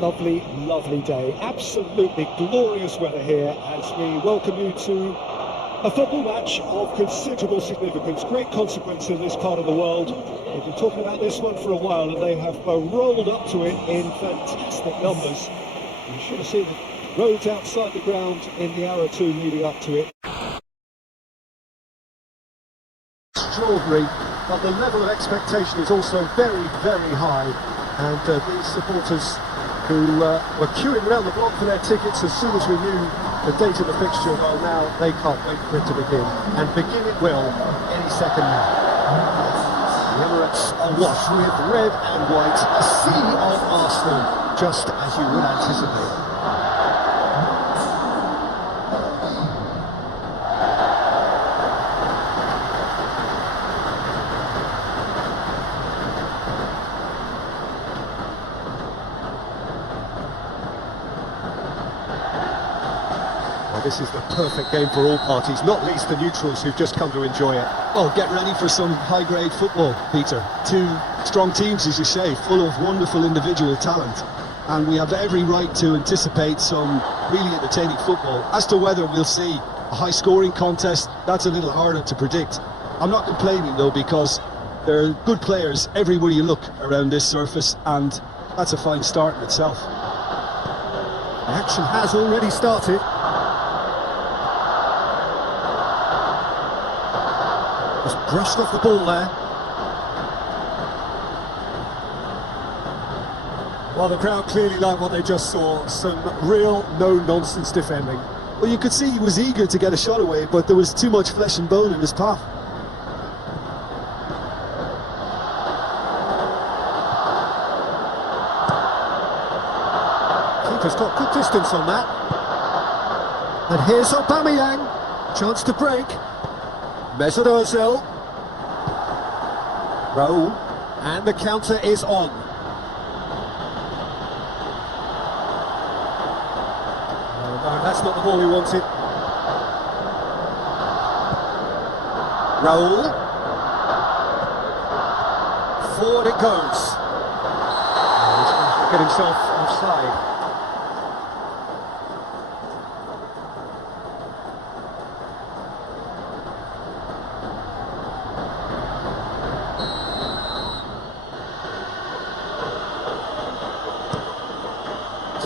lovely, lovely day. Absolutely glorious weather here as we welcome you to a football match of considerable significance, great consequence in this part of the world. We've been talking about this one for a while and they have rolled up to it in fantastic numbers. You should have seen the roads outside the ground in the hour or two leading up to it. Extraordinary, but the level of expectation is also very, very high. And these supporters who were queuing around the block for their tickets as soon as we knew the date of the fixture, well now they can't wait for it to begin. And begin it will any second now. The Emirates awash with red and white, a sea of Arsenal, just as you would anticipate. This is the perfect game for all parties, not least the neutrals who've just come to enjoy it. Well, get ready for some high-grade football, Peter. Two strong teams, as you say, full of wonderful individual talent. And we have every right to anticipate some really entertaining football. As to whether we'll see a high-scoring contest, that's a little harder to predict. I'm not complaining, though, because there are good players everywhere you look around this surface, and that's a fine start in itself. The action has already started. Just brushed off the ball there. Well, the crowd clearly liked what they just saw. Some real no-nonsense defending. Well, you could see he was eager to get a shot away, but there was too much flesh and bone in his path. Keeper's got good distance on that. And here's Aubameyang. Chance to break. Mesut Ozil. Raul. And the counter is on. No, that's not the ball we wanted. Raul. Forward it goes. He's going to get himself offside.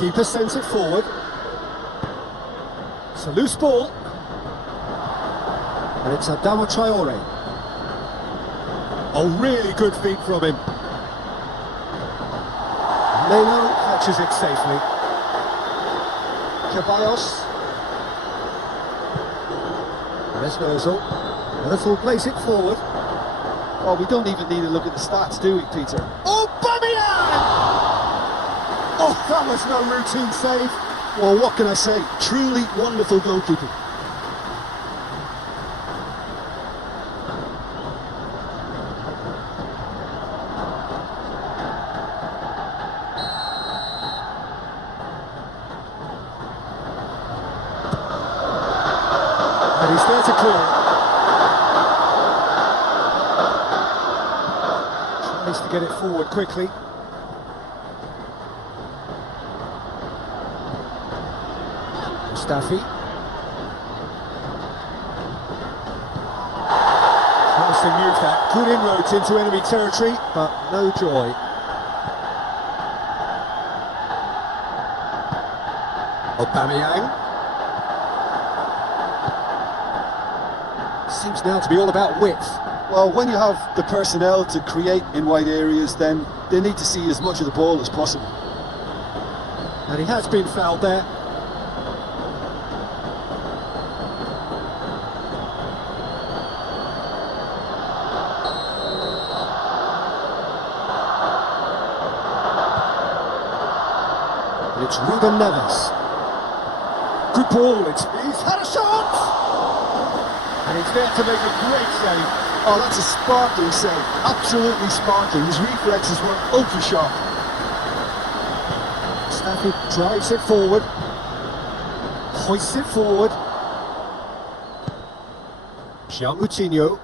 Keeper sends it forward. It's a loose ball. And it's Adama Traore. Oh, really good feet from him. Leno catches it safely. Ceballos. Mesut Ozil. Ozil plays it forward. Oh, we don't even need to look at the stats, do we, Peter? Aubameyang! Oh, that was no routine save. Well, what can I say? Truly wonderful goalkeeping. And he's there to clear it. Tries to get it forward quickly. Mustafi. Promising move that. Good inroads into enemy territory, but no joy. Aubameyang. Seems now to be all about width. Well, when you have the personnel to create in wide areas, then they need to see as much of the ball as possible. And he has been fouled there. It's Ruben Neves. Good ball, he's had a shot! And he's there to make a great save. Oh, that's a sparkling save. Absolutely sparkling. His reflexes were ultra sharp. Mustafi drives it forward. Hoists it forward. Jean Moutinho.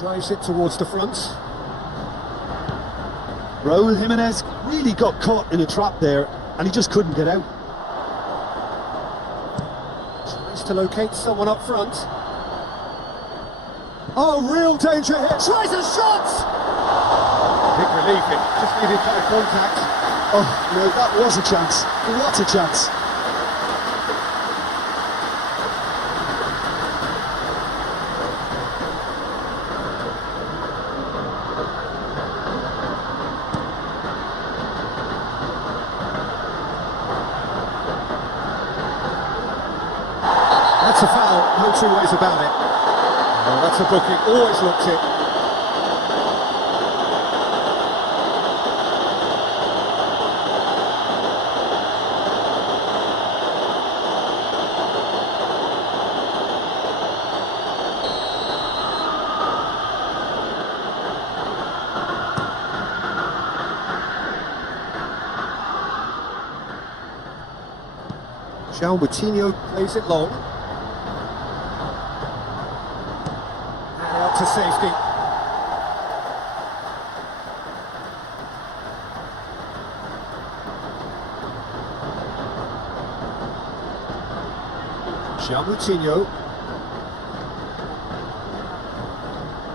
Drives it towards the front. Raul Jimenez really got caught in a trap there and he just couldn't get out. Tries to locate someone up front. Oh, real danger here. Tries a shot! Big relief, it just needed better contact. Oh, no, that was a chance. What a chance. That's a foul, no two ways about it. Oh, that's a booking, always looked it. João Moutinho plays it long. And out to safety. João Moutinho.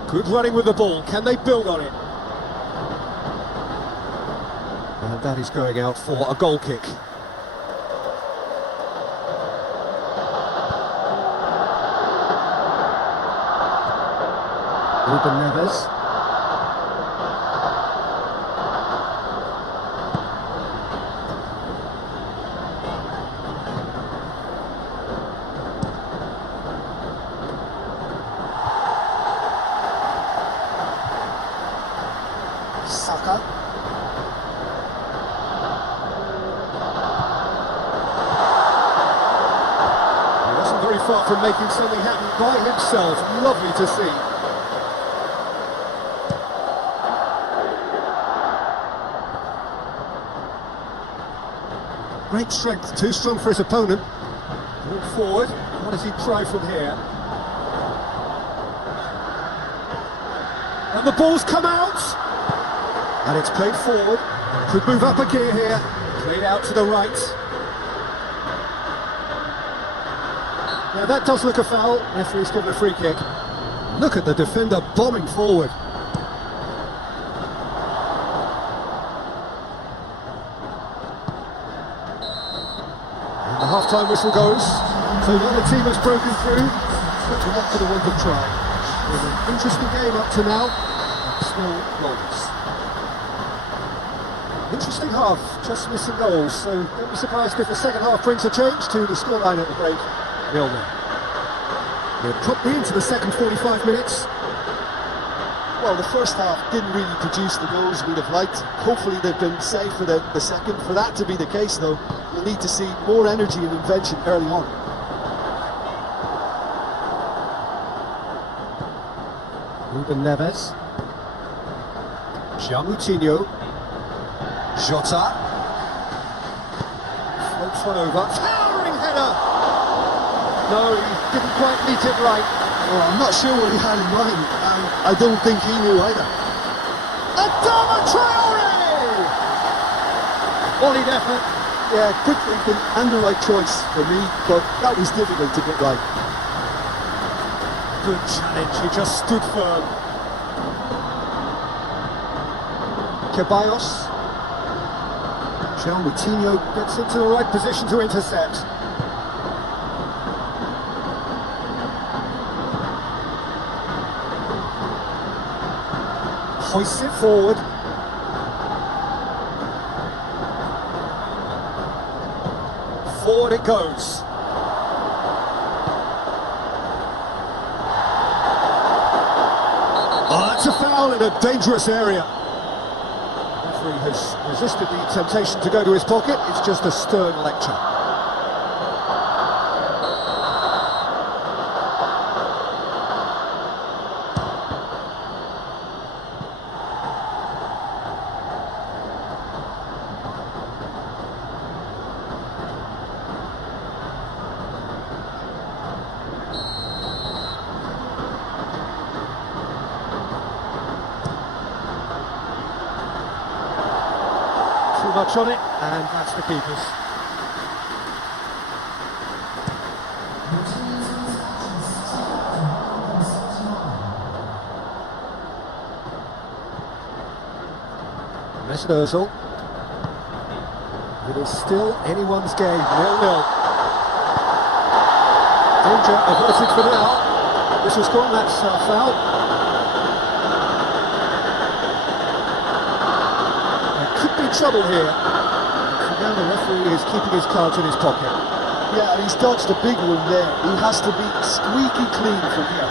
Good running with the ball. Can they build on it? And that is going out for a goal kick. Ruben Neves. Saka. He wasn't very far from making something happen by himself. Lovely to see. Great strength, too strong for his opponent. Ball forward, what does he try from here? And the ball's come out! And it's played forward. Could move up a gear here. Played out to the right. Now that does look a foul. Referee's given a free kick. Look at the defender bombing forward. The half-time whistle goes, so another team has broken through, but not for the want of try. It's an interesting game up to now, and still goals. Interesting half, just missing goals, so don't be surprised if the second half brings a change to the scoreline at the break. 0-0. We're properly into the second 45 minutes. Well, the first half didn't really produce the goals we'd have liked. Hopefully they've been safe for the second. For that to be the case, though, we'll need to see more energy and invention early on. Ruben Neves. João Moutinho. Jota. Floats one over. Towering header! No, he didn't quite meet it right. Well, I'm not sure what he had in mind, and I don't think he knew either. Adama Traore! Volleyed effort. Yeah, quick thinking and the right choice for me, but that was difficult to get right. Good challenge, he just stood firm. Ceballos. João Moutinho gets into the right position to intercept. Hoists it forward. Forward it goes. Oh, that's a foul in a dangerous area. The referee has resisted the temptation to go to his pocket. It's just a stern lecture. much on it, and that's the keeper's. Mesut Ozil. It is still anyone's game, 0-0. Danger averted for now. This was gone, that's foul. There could be trouble here. So now the referee is keeping his cards in his pocket. Yeah, and he's dodged a big one there. He has to be squeaky clean from here.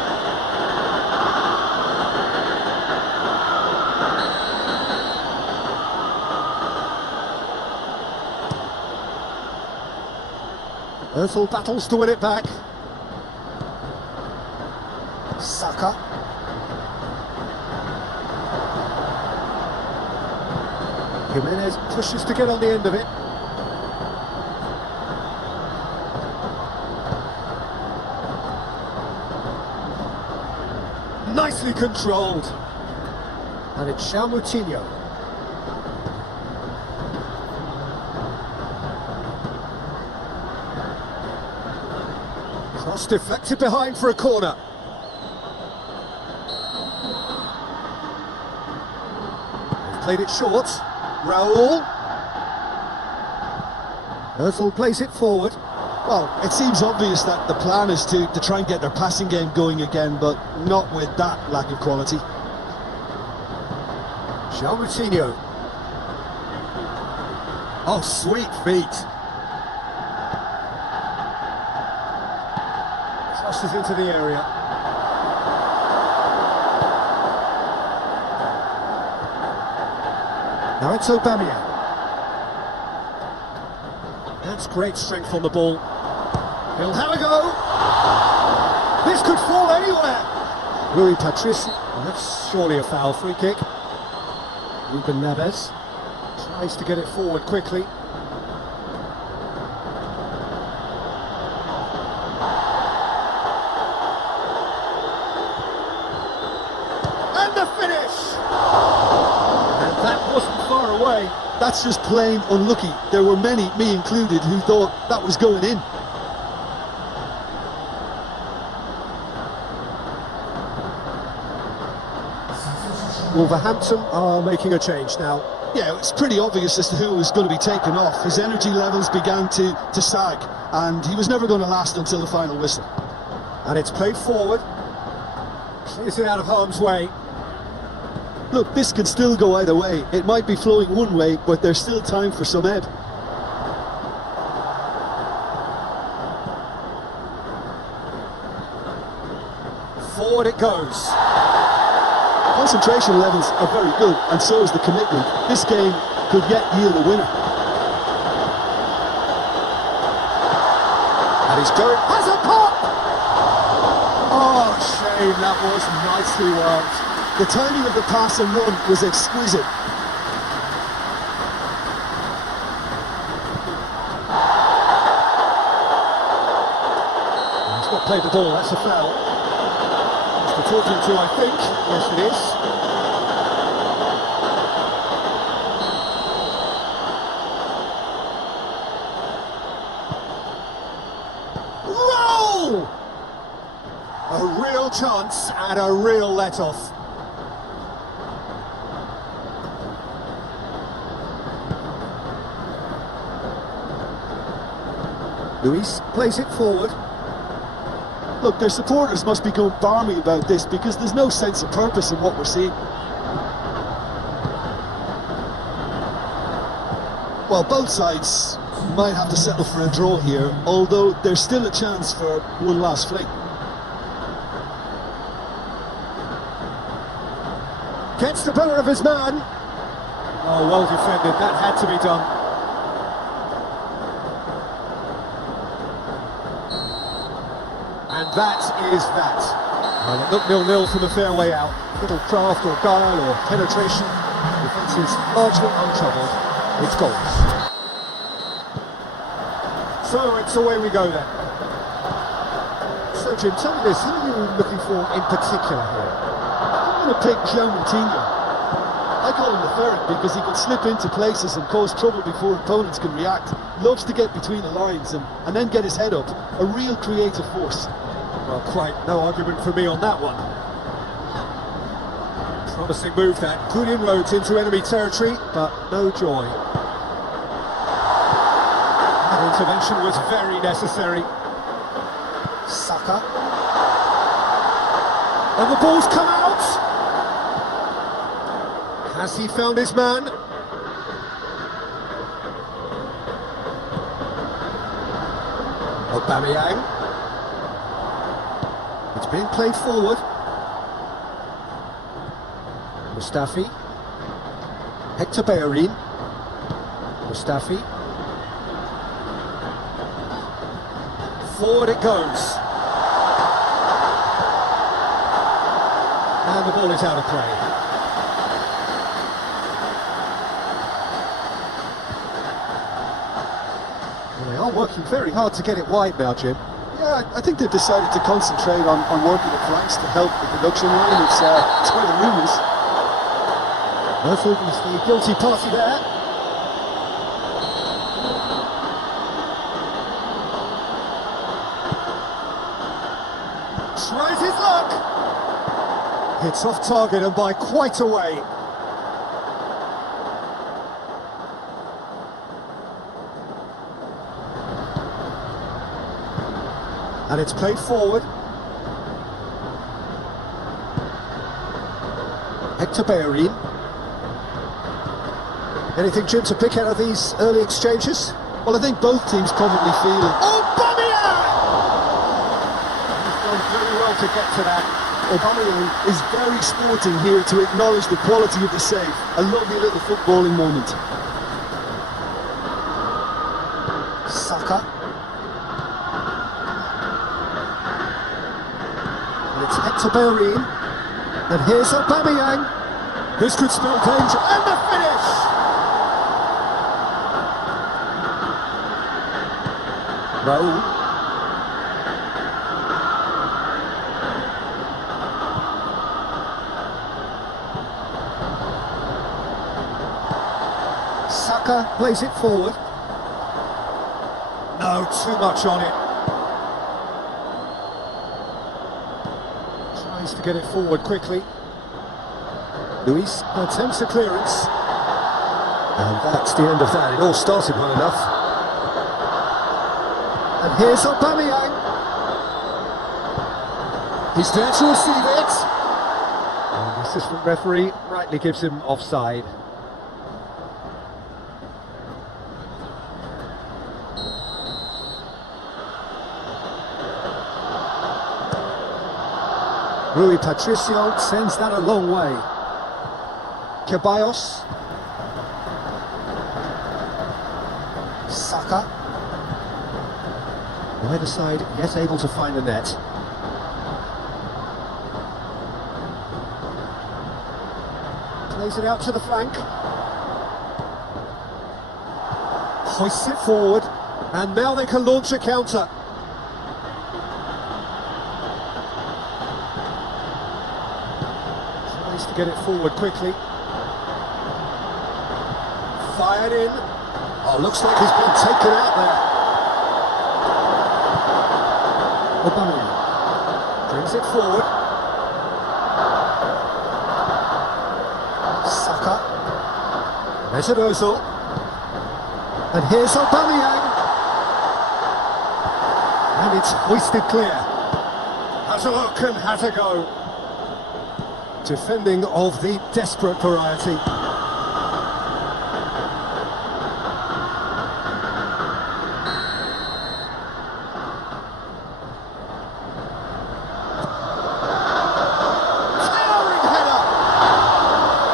Ozil battles to win it back. Saka. Jimenez pushes to get on the end of it. Nicely controlled. And it's Moutinho. Cross deflected behind for a corner. They've played it short. Raul. Ozil plays it forward. Well, it seems obvious that the plan is to try and get their passing game going again, but not with that lack of quality. Moutinho. Oh, sweet feet. Crosses into the area. Now it's Aubameyang. That's great strength on the ball. He'll have a go. This could fall anywhere. Rui Patricio. Well, that's surely a foul. Free kick. Ruben Neves tries to get it forward quickly. And the finish! And that wasn't far away. That's just plain unlucky. There were many, me included, who thought that was going in. Wolverhampton are making a change now. Yeah, it's pretty obvious as to who was going to be taken off. His energy levels began to sag, and he was never going to last until the final whistle. And it's played forward. Clears it out of harm's way. Look, this can still go either way. It might be flowing one way, but there's still time for some ebb. Forward it goes. Concentration levels are very good, and so is the commitment. This game could yet yield a winner. And he's going, has a pop! Oh, shame, that was nicely worked. The timing of the pass and run was exquisite. He's not played the ball, that's a foul. Mr. Talking to, I think. Yes, it is. Roll! A real chance and a real let-off. Luis plays it forward. Look, their supporters must be going barmy about this because there's no sense of purpose in what we're seeing. Well, both sides might have to settle for a draw here, although there's still a chance for one last fling. Gets the better of his man. Oh, well defended, that had to be done. And that is that. Well, it looked 0-0 from the fair way out. Little craft or guile or penetration. Defence is largely untroubled. It's goals. So it's away we go then. So Jim, tell me this, who are you looking for in particular here? I'm going to pick Moutinho. I I call him the ferret because he can slip into places and cause trouble before opponents can react. Loves to get between the lines and then get his head up. A real creative force. Well, quite no argument for me on that one. Promising move that. Good inroads into enemy territory, but no joy. That intervention was very necessary. Saka. And the ball's come out! Has he found his man? Aubameyang. It's being played forward. Mustafi. Hector Bellerin. Mustafi. Forward it goes. And the ball is out of play. Well, they are working very hard to get it wide now, Jim. Yeah, I think they've decided to concentrate on working the flanks to help the production line. It's where the room is. I thought it was the guilty party there. Tries his luck. Hits off target and by quite a way. And it's played forward. Hector Bellerin. Anything, Jim, to pick out of these early exchanges? Well, I think both teams probably feel it. Aubameyang! He's done very well to get to that. Aubameyang is very sporting here to acknowledge the quality of the save. A lovely little footballing moment. Saka. And it's Hector Bellerin. And here's Aubameyang. This could spell danger. And the finish! Raul. Saka plays it forward. No, too much on it. Tries to get it forward quickly. Luis attempts a clearance. And that's the end of that. It all started well enough. And here's Aubameyang. He's there to receive it. And the assistant referee rightly gives him offside. Rui Patricio sends that a long way. Ceballos. Saka. Neither side yet able to find the net. Plays it out to the flank. Hoists it forward. And now they can launch a counter. Tries to get it forward quickly. Fired in. Oh, looks like he's been taken out there. Aubameyang brings it forward. Saka. Mesut Ozil. And here's Aubameyang. And it's hoisted clear. Has a look and has a go. Defending of the desperate variety.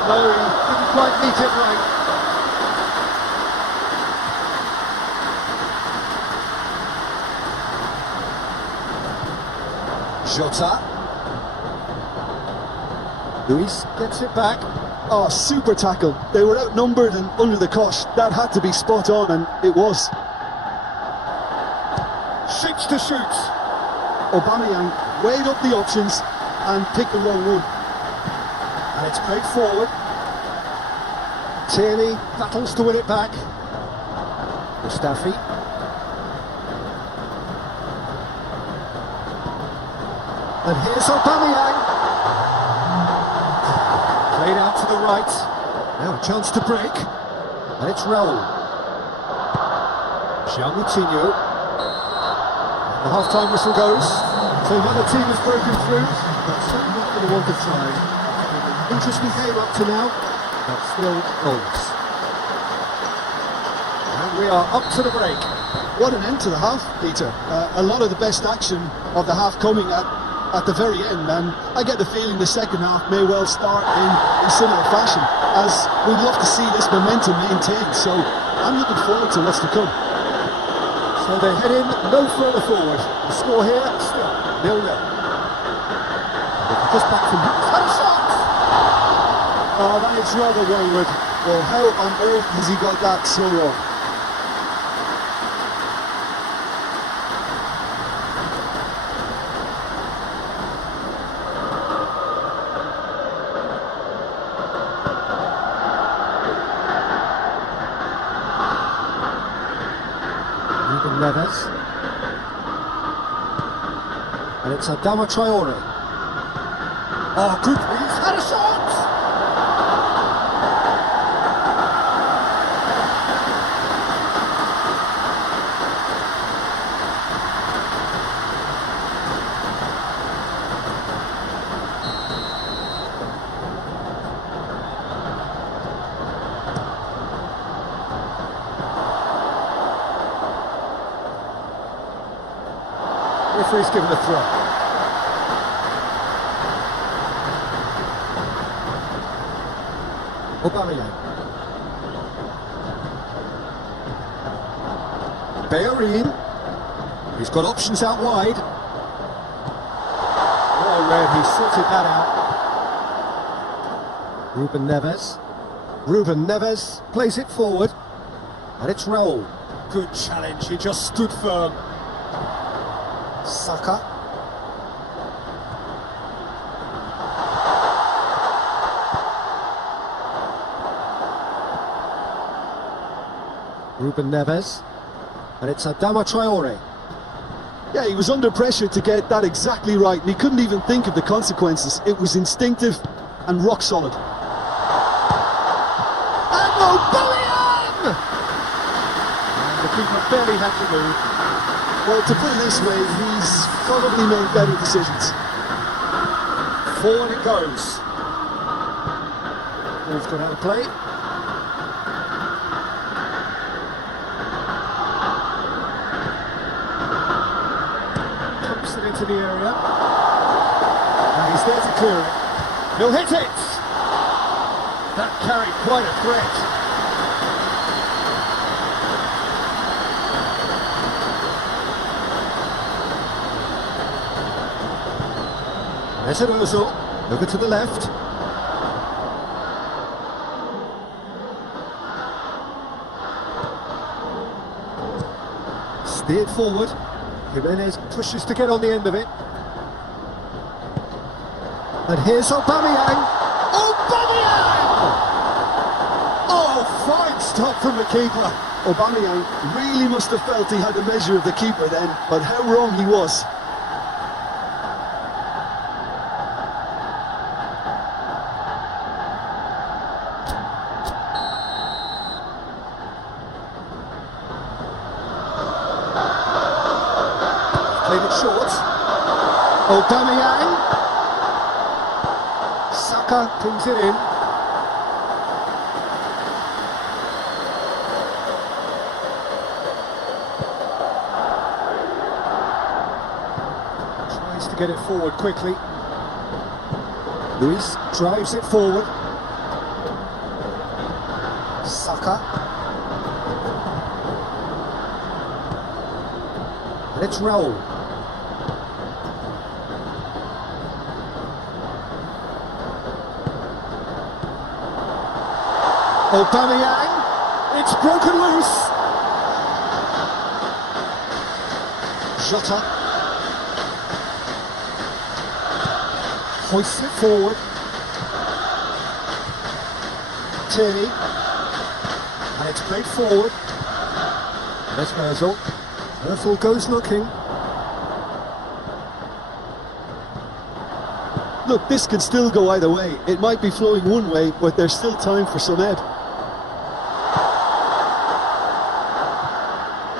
No, he didn't quite meet it right. Jota. Luis gets it back. Oh, super tackle. They were outnumbered and under the cosh. That had to be spot on, and it was. Shapes to shoot. Aubameyang weighed up the options and picked the wrong one. And it's played forward. Tierney battles to win it back. Mustafi. And here's Aubameyang. Played out to the right. Now a chance to break. And it's Raul. Moutinho. The half-time whistle goes. So another team has broken through. But certainly not for the want of trying. Interesting game up to now. But still goals. And we are up to the break. What an end to the half, Peter. A lot of the best action of the half coming at the very end, and I get the feeling the second half may well start in similar fashion, as we'd love to see this momentum maintained. So I'm looking forward to what's to come. So they head in no further forward. The score here still 0-0. Just back from had a shot. Oh, that is rather wayward. Well, how on earth has he got that so wrong? Neves. And it's Adama Traore. Oh, good. He's had a shot! Referee's given a throw. Aubameyang. Bellerin. He's got options out wide. Oh, where he sorted that out. Ruben Neves. Ruben Neves plays it forward. And it's Raul. Good challenge, he just stood firm. Saka. Ruben Neves. And it's Adama Traore. Yeah, he was under pressure to get that exactly right, and he couldn't even think of the consequences. It was instinctive and rock solid. And Aubameyang! And the keeper barely had to move. Well, to put it this way, he's probably made better decisions. Forward it goes. Ball's got out of play. Pumps it into the area. And he's there to clear it. He'll hit it! That carried quite a threat. There's an Ozil, over to the left. Steered forward. Jimenez pushes to get on the end of it. And here's Aubameyang. Aubameyang! Oh, fine stop from the keeper. Aubameyang really must have felt he had the measure of the keeper then, but how wrong he was. Played it short. Aubameyang. Saka brings it in. Tries to get it forward quickly. Luis drives it forward. Saka. And it's Raul. Aubameyang, it's broken loose. Jota hoists it forward. Tierney. And it's played forward. There's Ozil. Ozil goes looking. Look, this can still go either way. It might be flowing one way, but there's still time for some ebb.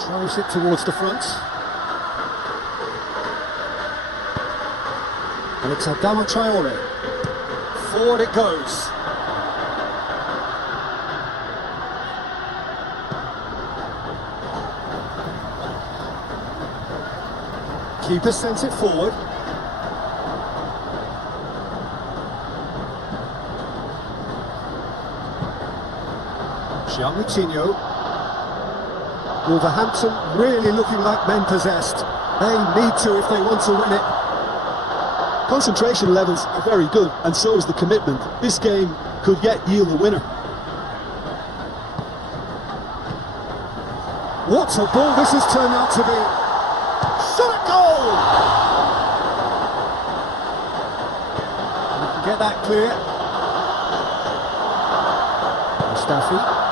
Drives it towards the front. And it's Adama Traore. Forward it goes. Keeper sends it forward. Coutinho. Wolverhampton really looking like men possessed. They need to if they want to win it. Concentration levels are very good, and so is the commitment. This game could yet yield the winner. What a ball this has turned out to be. Shot at goal! We can get that clear. Mustafi.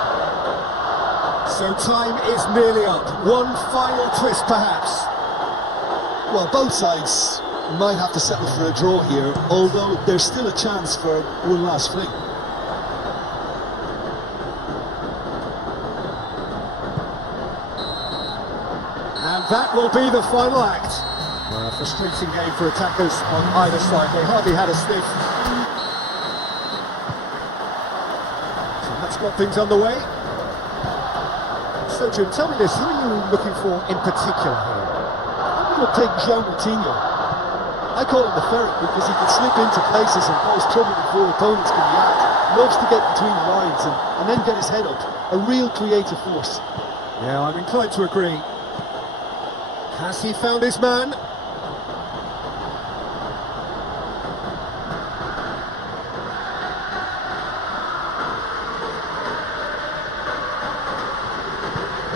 So time is nearly up. One final twist, perhaps. Well, both sides might have to settle for a draw here, although there's still a chance for one last fling. And that will be the final act. A frustrating game for attackers on either side. They hardly had a sniff. So that's got things underway. So Jim, tell me this, who are you looking for in particular here? I'm going to take Coutinho. I call him the ferret because he can slip into places and cause trouble before opponents can react. Loves to get between the lines and then get his head up. A real creative force. Yeah, I'm inclined to agree. Has he found his man?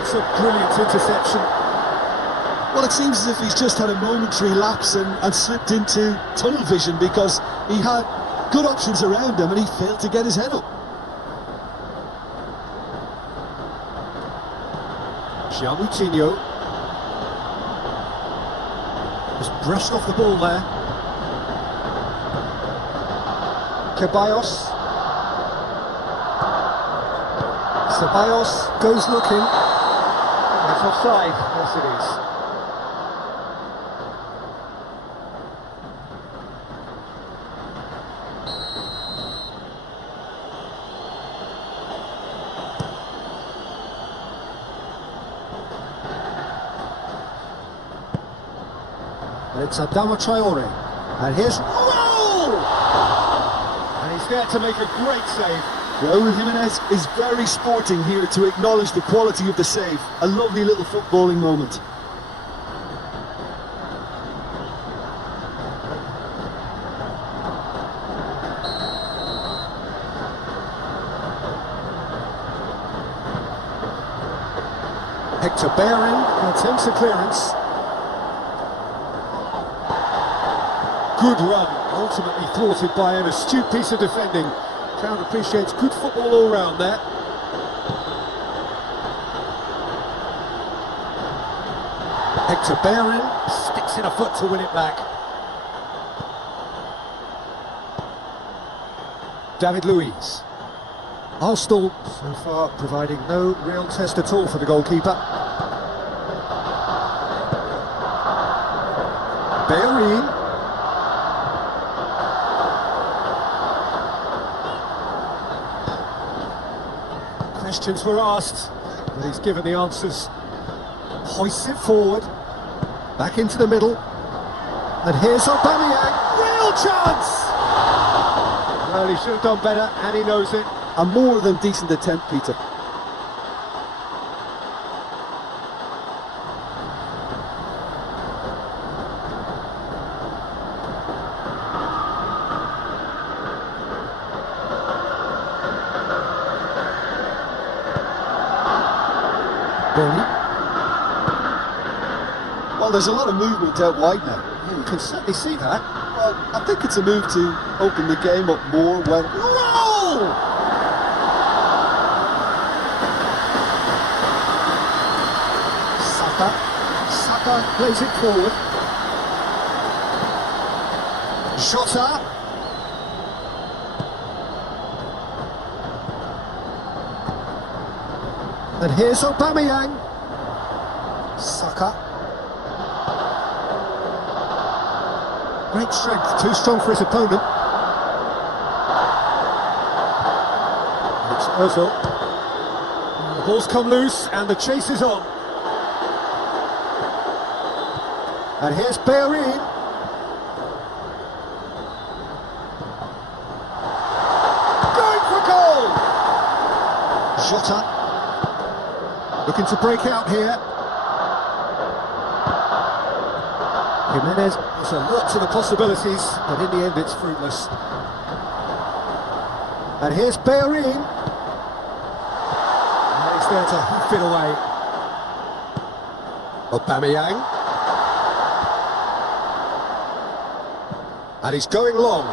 It's a brilliant interception. Well, it seems as if he's just had a momentary lapse and slipped into tunnel vision because he had good options around him and he failed to get his head up. Coutinho has brushed off the ball there. Ceballos goes looking. That's offside. Yes, it is. And it's Adama Traore. And here's Raul! And he's there to make a great save. Raul Jimenez is very sporting here to acknowledge the quality of the save. A lovely little footballing moment. Hector Bellerin attempts a clearance. Good run, ultimately thwarted by an astute piece of defending. Crowd appreciates good football all round there. Hector Bellerin sticks in a foot to win it back. David Luiz. Arsenal so far providing no real test at all for the goalkeeper. Bellerin. Questions were asked, but he's given the answers. Hoists it forward, back into the middle, and here's Aubameyang, real chance! Well, he should have done better, and he knows it. A more than decent attempt, Peter. Well, there's a lot of movement out wide now. You can certainly see that. Well, I think it's a move to open the game up more when... Whoa! Saka plays it forward. Jota. And here's Aubameyang. Saka. Great strength, too strong for his opponent. It's Ozil. The ball's come loose and the chase is on. And here's Bellerin. Going for goal! Jota. Looking to break out here. Jimenez has a lot to the possibilities, but in the end it's fruitless. And here's Bellerin. And he's there to hoof it away. Aubameyang. And he's going long.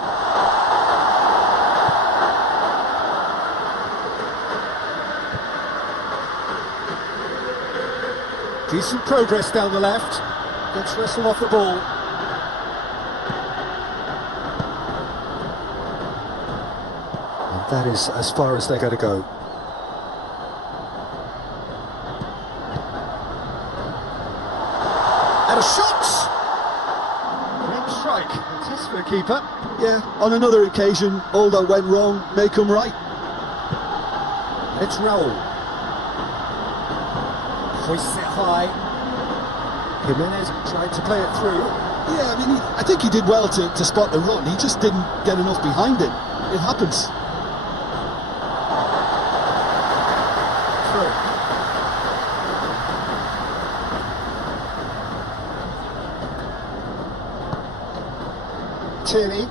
Decent progress down the left. Gets wrestled off the ball. And that is as far as they're going to go. And a shot! Great strike. A test for the keeper. Yeah, on another occasion, all that went wrong may come right. It's Raul. Hoists it high. Jimenez trying to play it through. Yeah, I mean, I think he did well to spot the run. He just didn't get enough behind it. It happens. Through. Tierney.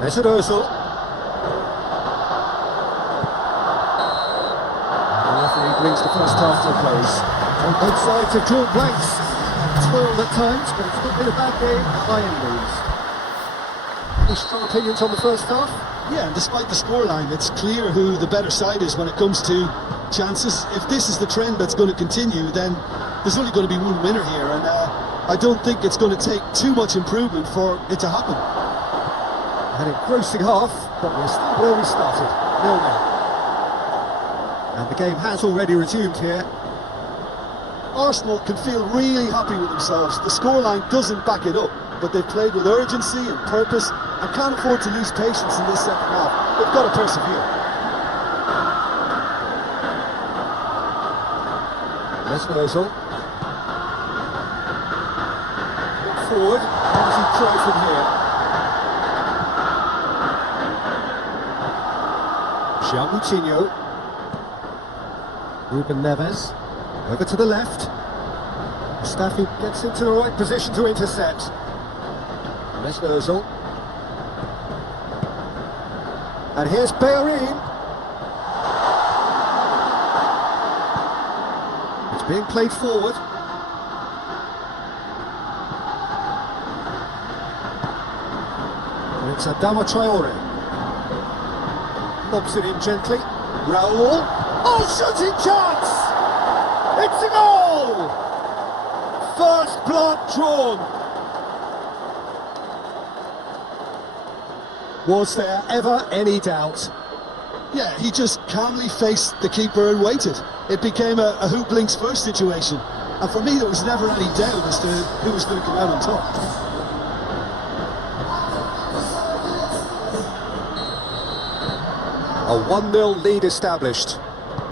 There's it Ozil. The referee brings the first half to a close. On both sides have drawn blanks. Toiled at times, but it's not been a bad game by any means. Any strong opinions on the first half? Yeah, and despite the scoreline, it's clear who the better side is when it comes to chances. If this is the trend that's going to continue, then there's only going to be one winner here, and I don't think it's going to take too much improvement for it to happen. An engrossing half, but we're still where we started, 0-0. And the game has already resumed here. Arsenal can feel really happy with themselves. The scoreline doesn't back it up, but they've played with urgency and purpose and can't afford to lose patience in this second half. They've got to persevere. Let's Ozil. Forward, how does he try from here? João Moutinho. Ruben Neves. Over to the left. Mustafi gets into the right position to intercept. Let's Ozil. And here's Bellerin. It's being played forward. And it's Adama Traore. Lobs it in gently. Raul. Oh, shooting chance! It's a goal! First blood drawn. Was there ever any doubt? Yeah, he just calmly faced the keeper and waited. It became a who blinks first situation. And for me, there was never any doubt as to who was going to come out on top. A 1-0 lead established.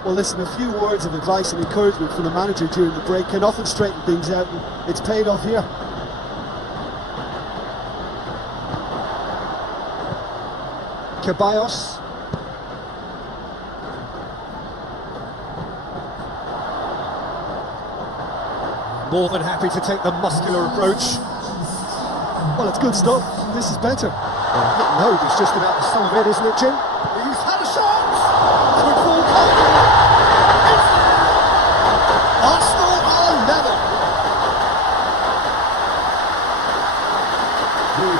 Well, listen, a few words of advice and encouragement from the manager during the break can often straighten things out, and it's paid off here. Ceballos. More than happy to take the muscular approach. Well, it's good stuff. This is better. No, it's just about the sum of it, isn't it, Jim? He's had a shot! With full confidence. It's there! Arsenal are level.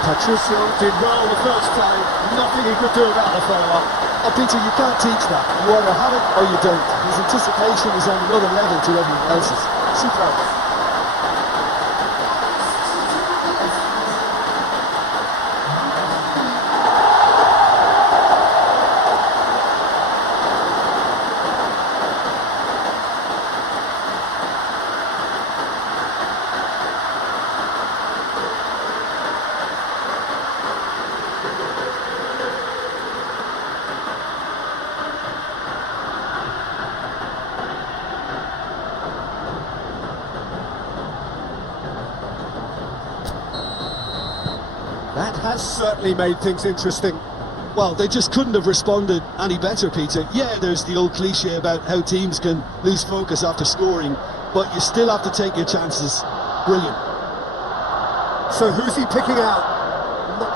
Patricio did well the first time. Nothing he could do about the follow-up. Oh, Peter, you can't teach that. You either have it or you don't. His anticipation is on another level to everyone else's. Superb. That has certainly made things interesting. Well, they just couldn't have responded any better, Peter. Yeah, there's the old cliche about how teams can lose focus after scoring, but you still have to take your chances. Brilliant. So who's he picking out?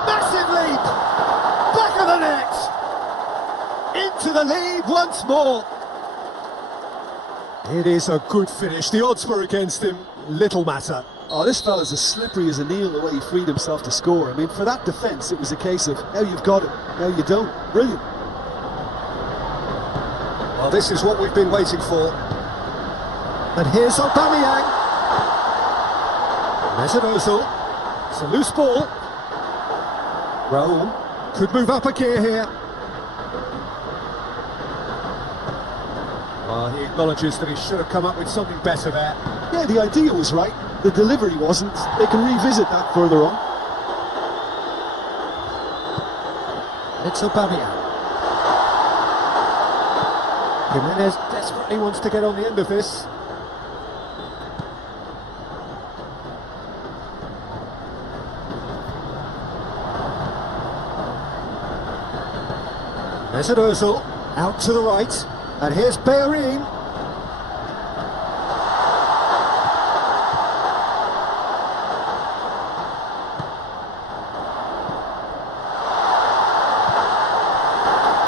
Massive leap! Back of the net! Into the lead once more. It is a good finish. The odds were against him. Little matter. Oh, this fella's as slippery as an eel the way he freed himself to score. I mean, for that defence, it was a case of now you've got it, now you don't. Brilliant. Well, this is what we've been waiting for. And here's Aubameyang. Mesut Ozil. It's a loose ball. Raul could move up a gear here. He acknowledges that he should have come up with something better there. Yeah, the idea was right. The delivery wasn't. They can revisit that further on. It's Aubameyang. Jimenez desperately wants to get on the end of this. Mesut Ozil out to the right, and here's Bellerin.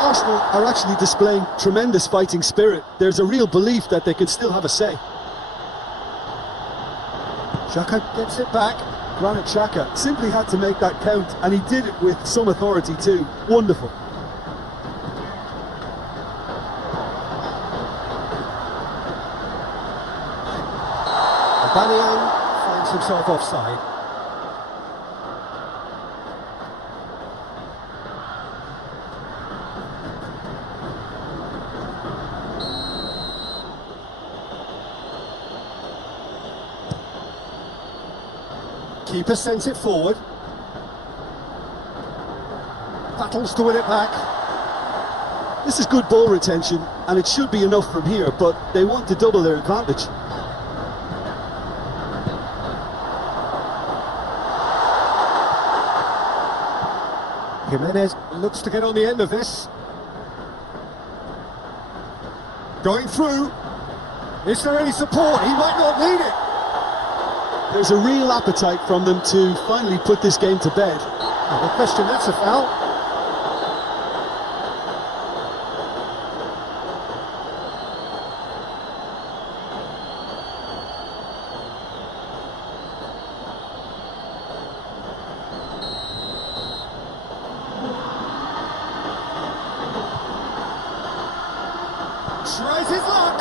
Arsenal are actually displaying tremendous fighting spirit. There's a real belief that they can still have a say. Xhaka gets it back. Granit Xhaka simply had to make that count, and he did it with some authority too. Wonderful. Aubameyang finds himself offside. Keeper sends it forward. Battles to win it back. This is good ball retention, and it should be enough from here, but they want to double their advantage. Jimenez looks to get on the end of this. Going through. Is there any support? He might not need it. There's a real appetite from them to finally put this game to bed. No question, that's a foul. Tries his luck.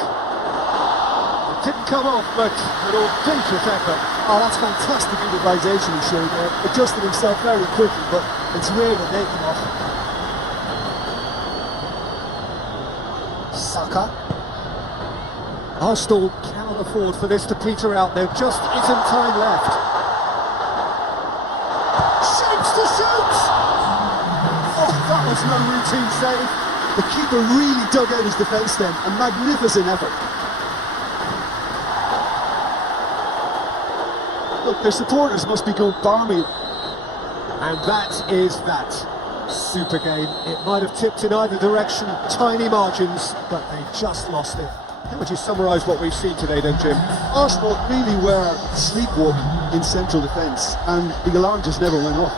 It didn't come off, but an audacious effort. Oh, that's fantastic improvisation he showed there. Adjusted himself very quickly, but it's rare that they come off. Saka. Arsenal cannot afford for this to peter out. There just isn't time left. Shapes to shoot! Oh, that was no routine save. The keeper really dug out his defence then. A magnificent effort. Look, their supporters must be going balmy. And that is that. Super game. It might have tipped in either direction, tiny margins, but they just lost it. How would you summarise what we've seen today then, Jim? Arsenal really were sleepwalking in central defence, and the alarm just never went off.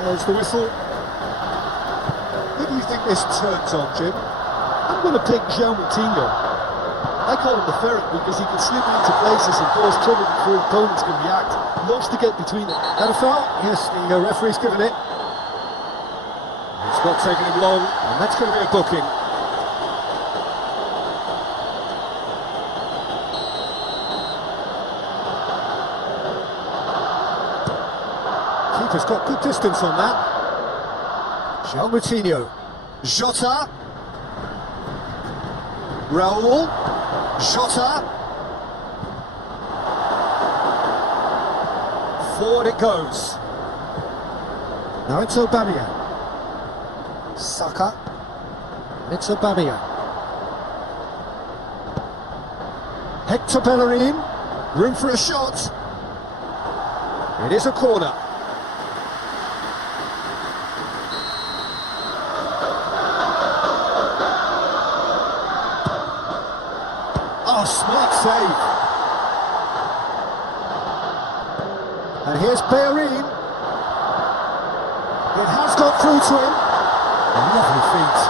There's the whistle. Who do you think this turns on, Jim? I'm going to pick João Moutinho. I call him the ferret because he can slip into places and cause trouble before opponents can react. Loves to get between them. That a foul? Yes, the referee's given it. It's not taking him long, and that's going to be a booking. Keeper's got good distance on that. Moutinho. Jota. Raul. Jota. Forward it goes. Now it's Aubameyang. Saka. It's Aubameyang. Hector Bellerin. Room for a shot. It is a corner. Oh, smart save. And here's Bellerin. It has got through to him. Lovely feet.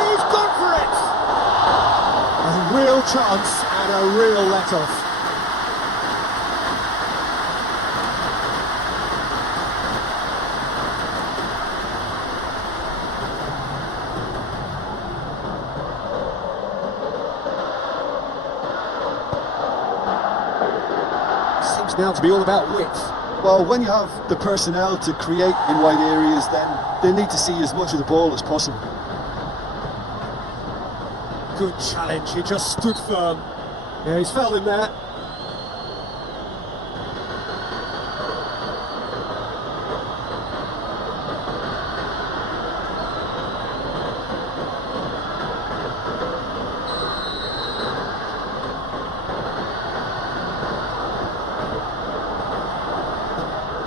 He's gone for it! A real chance and a real let-off. Seems now to be all about width. Well, when you have the personnel to create in wide areas, then they need to see as much of the ball as possible. Good challenge, he just stood firm. Yeah, he's fell in there.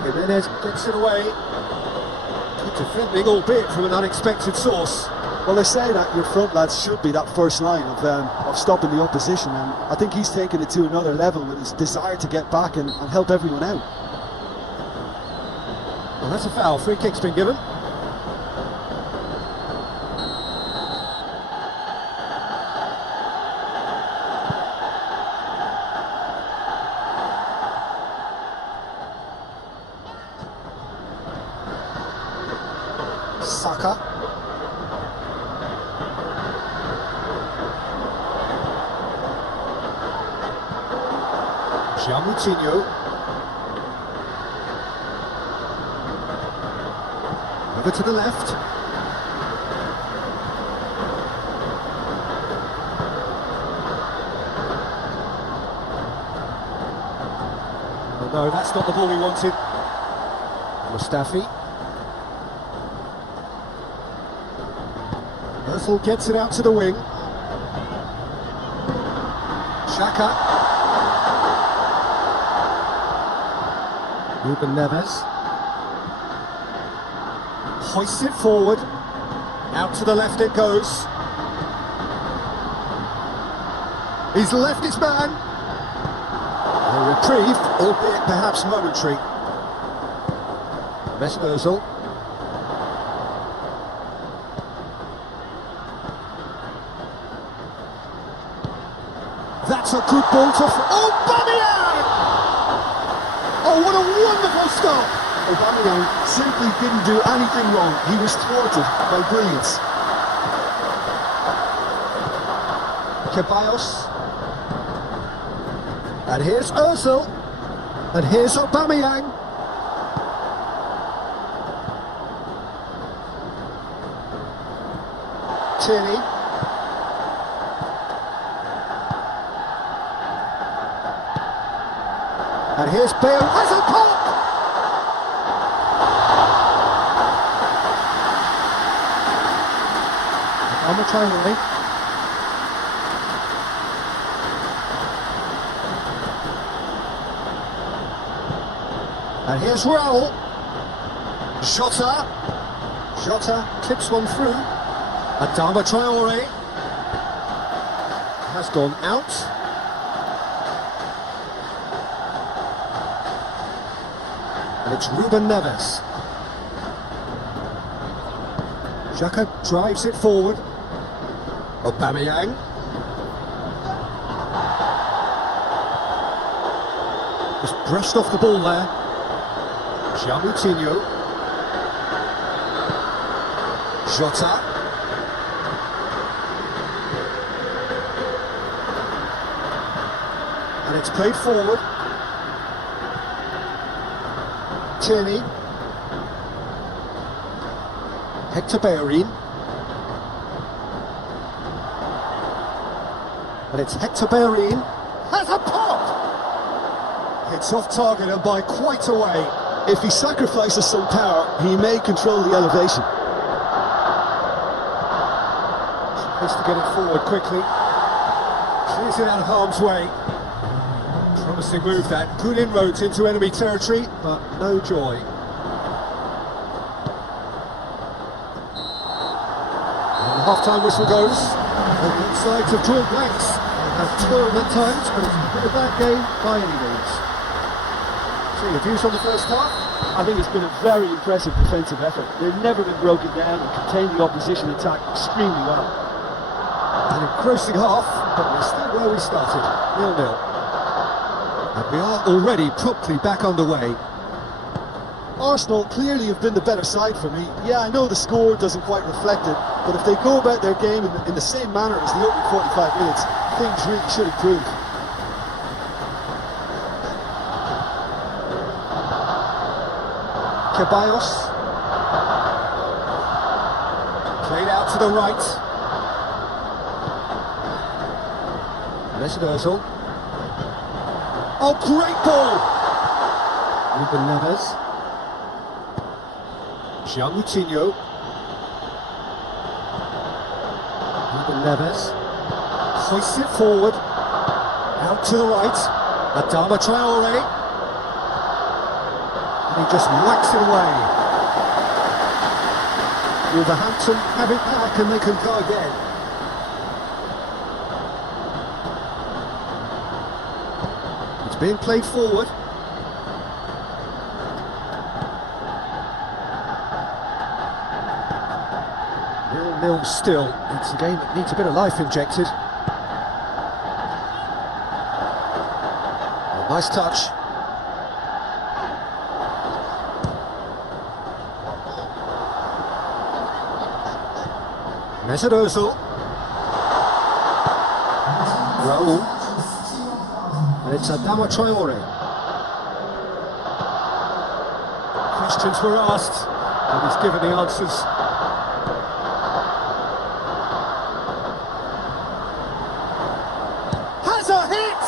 Jimenez gets it away. Good defending, albeit from an unexpected source. Well, they say that your front lads should be that first line of stopping the opposition, and I think he's taken it to another level with his desire to get back and help everyone out. Well, that's a foul. Free kick's been given. Saka. Moutinho. Over to the left. Oh no, that's not the ball he wanted. Mustafi. Arsen gets it out to the wing. Xhaka. Ruben Neves hoists it forward. Out to the left it goes. He's left his man. A reprieve, albeit perhaps momentary. Mesut Ozil. That's a good ball to... Aubameyang! Oh, what a wonderful stop! Aubameyang simply didn't do anything wrong. He was thwarted by brilliance. Ceballos. And here's Ozil. And here's Aubameyang. Tierney. And here's Bale. Has a pop! On the Traore. And here's Raul. Jota. Jota clips one through. Adama Traore has gone out. And it's Ruben Neves. Xhaka drives it forward. Aubameyang. Just brushed off the ball there. Moutinho. Jota. And it's played forward. Tierney. Hector Bellerin. And it's Hector Bellerin. Has a pop! It's off target and by quite a way. If he sacrifices some power, he may control the elevation. Tries to get it forward quickly. Clears it out of harm's way. Promising move that. Good inroads into enemy territory, but no joy. And the half-time whistle goes. And both sides have drawn blanks. Have toiled at times, but it's been a bad game by any means. So your views on the first half? I think it's been a very impressive defensive effort. They've never been broken down and contained the opposition attack extremely well. An engrossing half, but we're still where we started, 0-0. And we are already promptly back underway. Arsenal clearly have been the better side for me. Yeah, I know the score doesn't quite reflect it, but if they go about their game in the same manner as the opening 45 minutes, things really should improve. Ceballos. Played out to the right. Mesut Ozil. Oh, great ball! Ruben Neves. Jean Moutinho. Ruben Neves. Hoists it forward. Out to the right. Adama Traore. And he just whacks it away. Wolverhampton have it back and they can go again. It's being played forward. Nil still. It's a game that needs a bit of life injected. Oh, nice touch. Mesut Ozil. Raul. And it's Adama Traore. Questions were asked, and he's given the answers. Has a hit!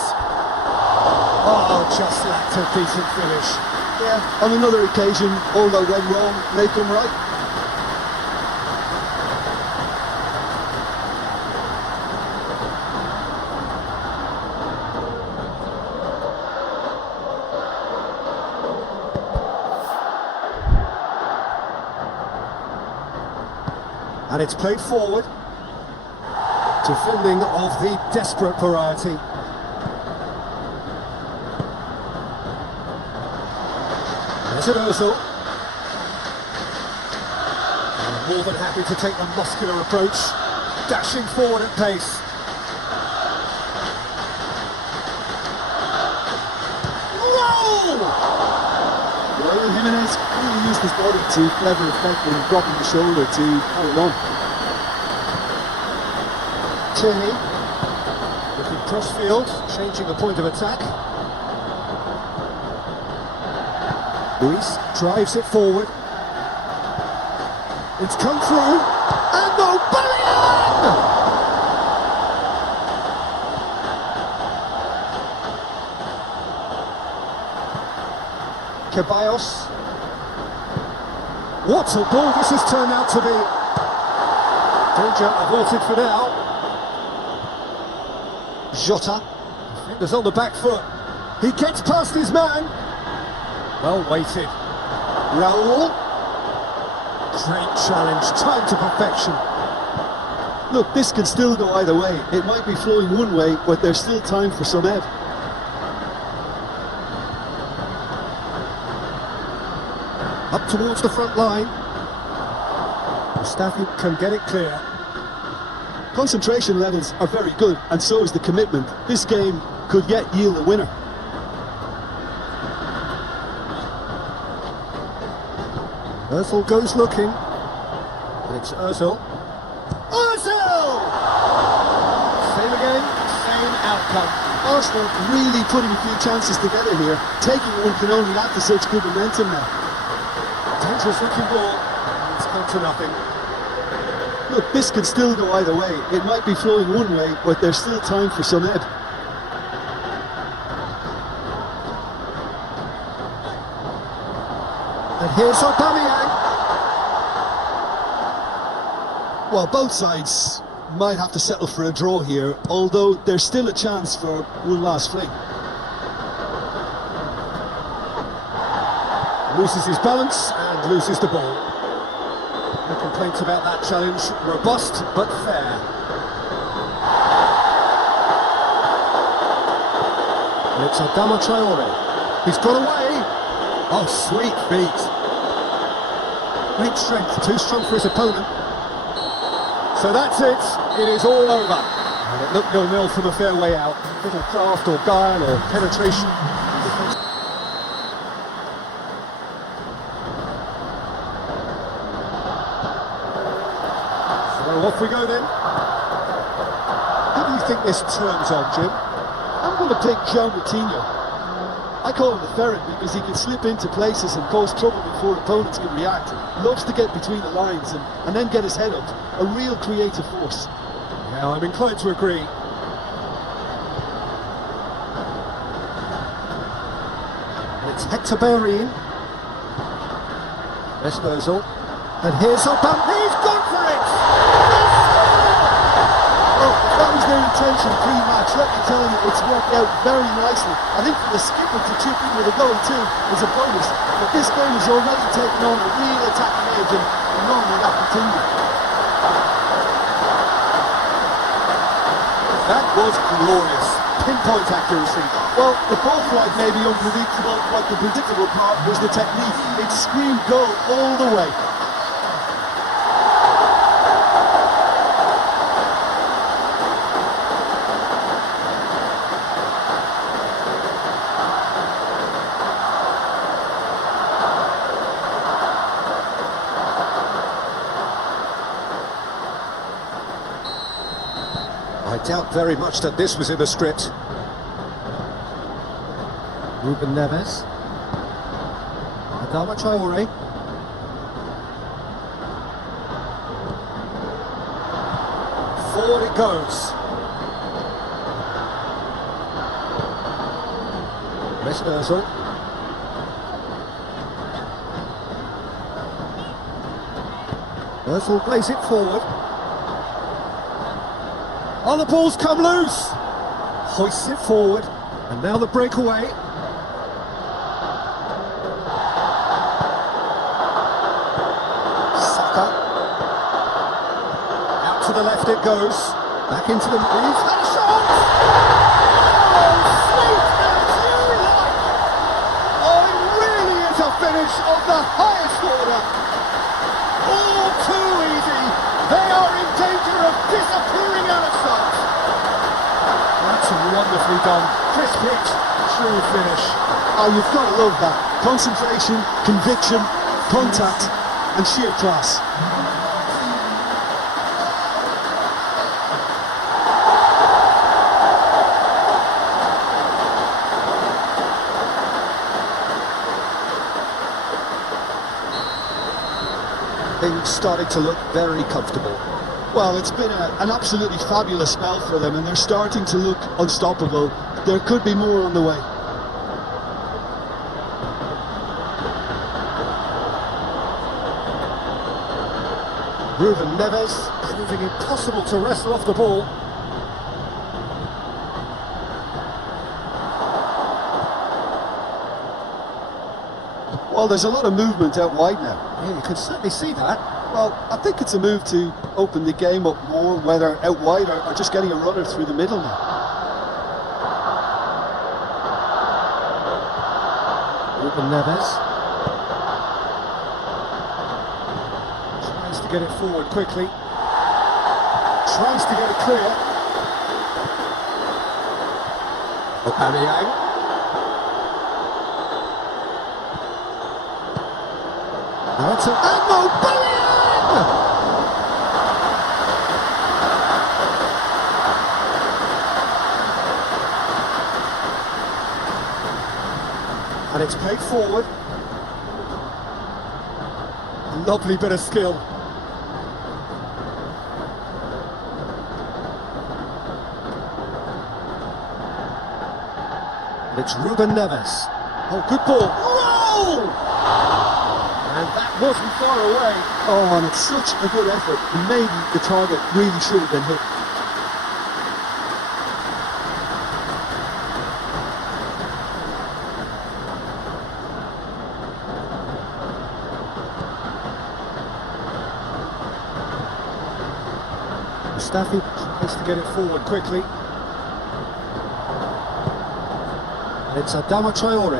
Oh, just lacked a decent finish. Yeah, on another occasion, all that went wrong, make them right. And it's played forward. Defending of the desperate variety. Mesut Ozil. More than happy to take the muscular approach. Dashing forward at pace. Roll! Well, Jimenez really used his body to clever effect in dropping the shoulder to carry on. Tierney looking crossfield, changing the point of attack. Luis drives it forward. It's come through, and the Bellerin! Ceballos. What a ball this has turned out to be. Danger averted for now. Jota. Defenders on the back foot. He gets past his man. Well weighted. Raul. Great challenge, timed to perfection. Look, this can still go either way. It might be flowing one way, but there's still time for some ebb. Up towards the front line. Mustafi can get it clear. Concentration levels are very good, and so is the commitment. This game could yet yield a winner. Ozil goes looking. And it's Ozil. Ozil! Same again, same outcome. Arsenal really putting a few chances together here. Taking one can only add to such good momentum now. Dangerous looking ball. And it's come to nothing. Look, this could still go either way. It might be flowing one way, but there's still time for some ebb. And here's Aubameyang. Well, both sides might have to settle for a draw here, although there's still a chance for one last fling. Loses his balance and loses the ball. No complaints about that challenge. Robust but fair. And it's Adama Traore. He's got away. Oh, sweet feet. Great strength, too strong for his opponent. So that's it. It is all over. And it looked 0-0 from a fair way out. Little craft or guile or penetration. So off we go then. Who do you think this turns on, Jim? I'm going to pick João Moutinho. I call him the ferret because he can slip into places and cause trouble before opponents can react. Loves to get between the lines and then get his head up. A real creative force. Yeah, I'm inclined to agree. It's Hector Bellerin. Vesperzel. And here's Aubameyang. He's gone for it! Oh, that was their intention pre-match. Let me tell you, it's worked out very nicely. I think for the skipper to chip in with a goal too is a bonus. But this game has already taken on a real attacking edge, and long will that continue. That was glorious. Pinpoint accuracy. Well, the ball flight may be unpredictable, but the predictable part was the technique. It screamed goal all the way. I doubt very much that this was in the script. Ruben Neves. Adama Traore. Forward it goes. Vesperzel. Özil plays it forward. Oh, the ball's come loose! Hoists it forward, and now the breakaway. Saka. Out to the left it goes. Back into the... He's had a shot! Oh, sweet as you like! Oh, it really is a finish of the highest order. All too easy. They are in danger of disappearing out of sight. That's wonderfully done. Crisp hit, true finish. Oh, you've got to love that. Concentration, conviction, contact, and sheer class. Things starting to look very comfortable. Well, it's been an absolutely fabulous spell for them, and they're starting to look unstoppable. There could be more on the way. Ruben Neves proving impossible to wrestle off the ball. Well, there's a lot of movement out wide now. Yeah, you can certainly see that. Well, I think it's a move to open the game up more, whether out wide or just getting a runner through the middle now. Ruben Neves tries to get it forward quickly. Tries to get it clear. Aubameyang. Now it's Aubameyang! And it's played forward. Lovely bit of skill. It's Ruben Neves. Oh, good ball. Roll! And that wasn't far away. Oh, and it's such a good effort. Maybe the target really should have been hit. Mustafi tries to get it forward quickly. It's Adama Traore.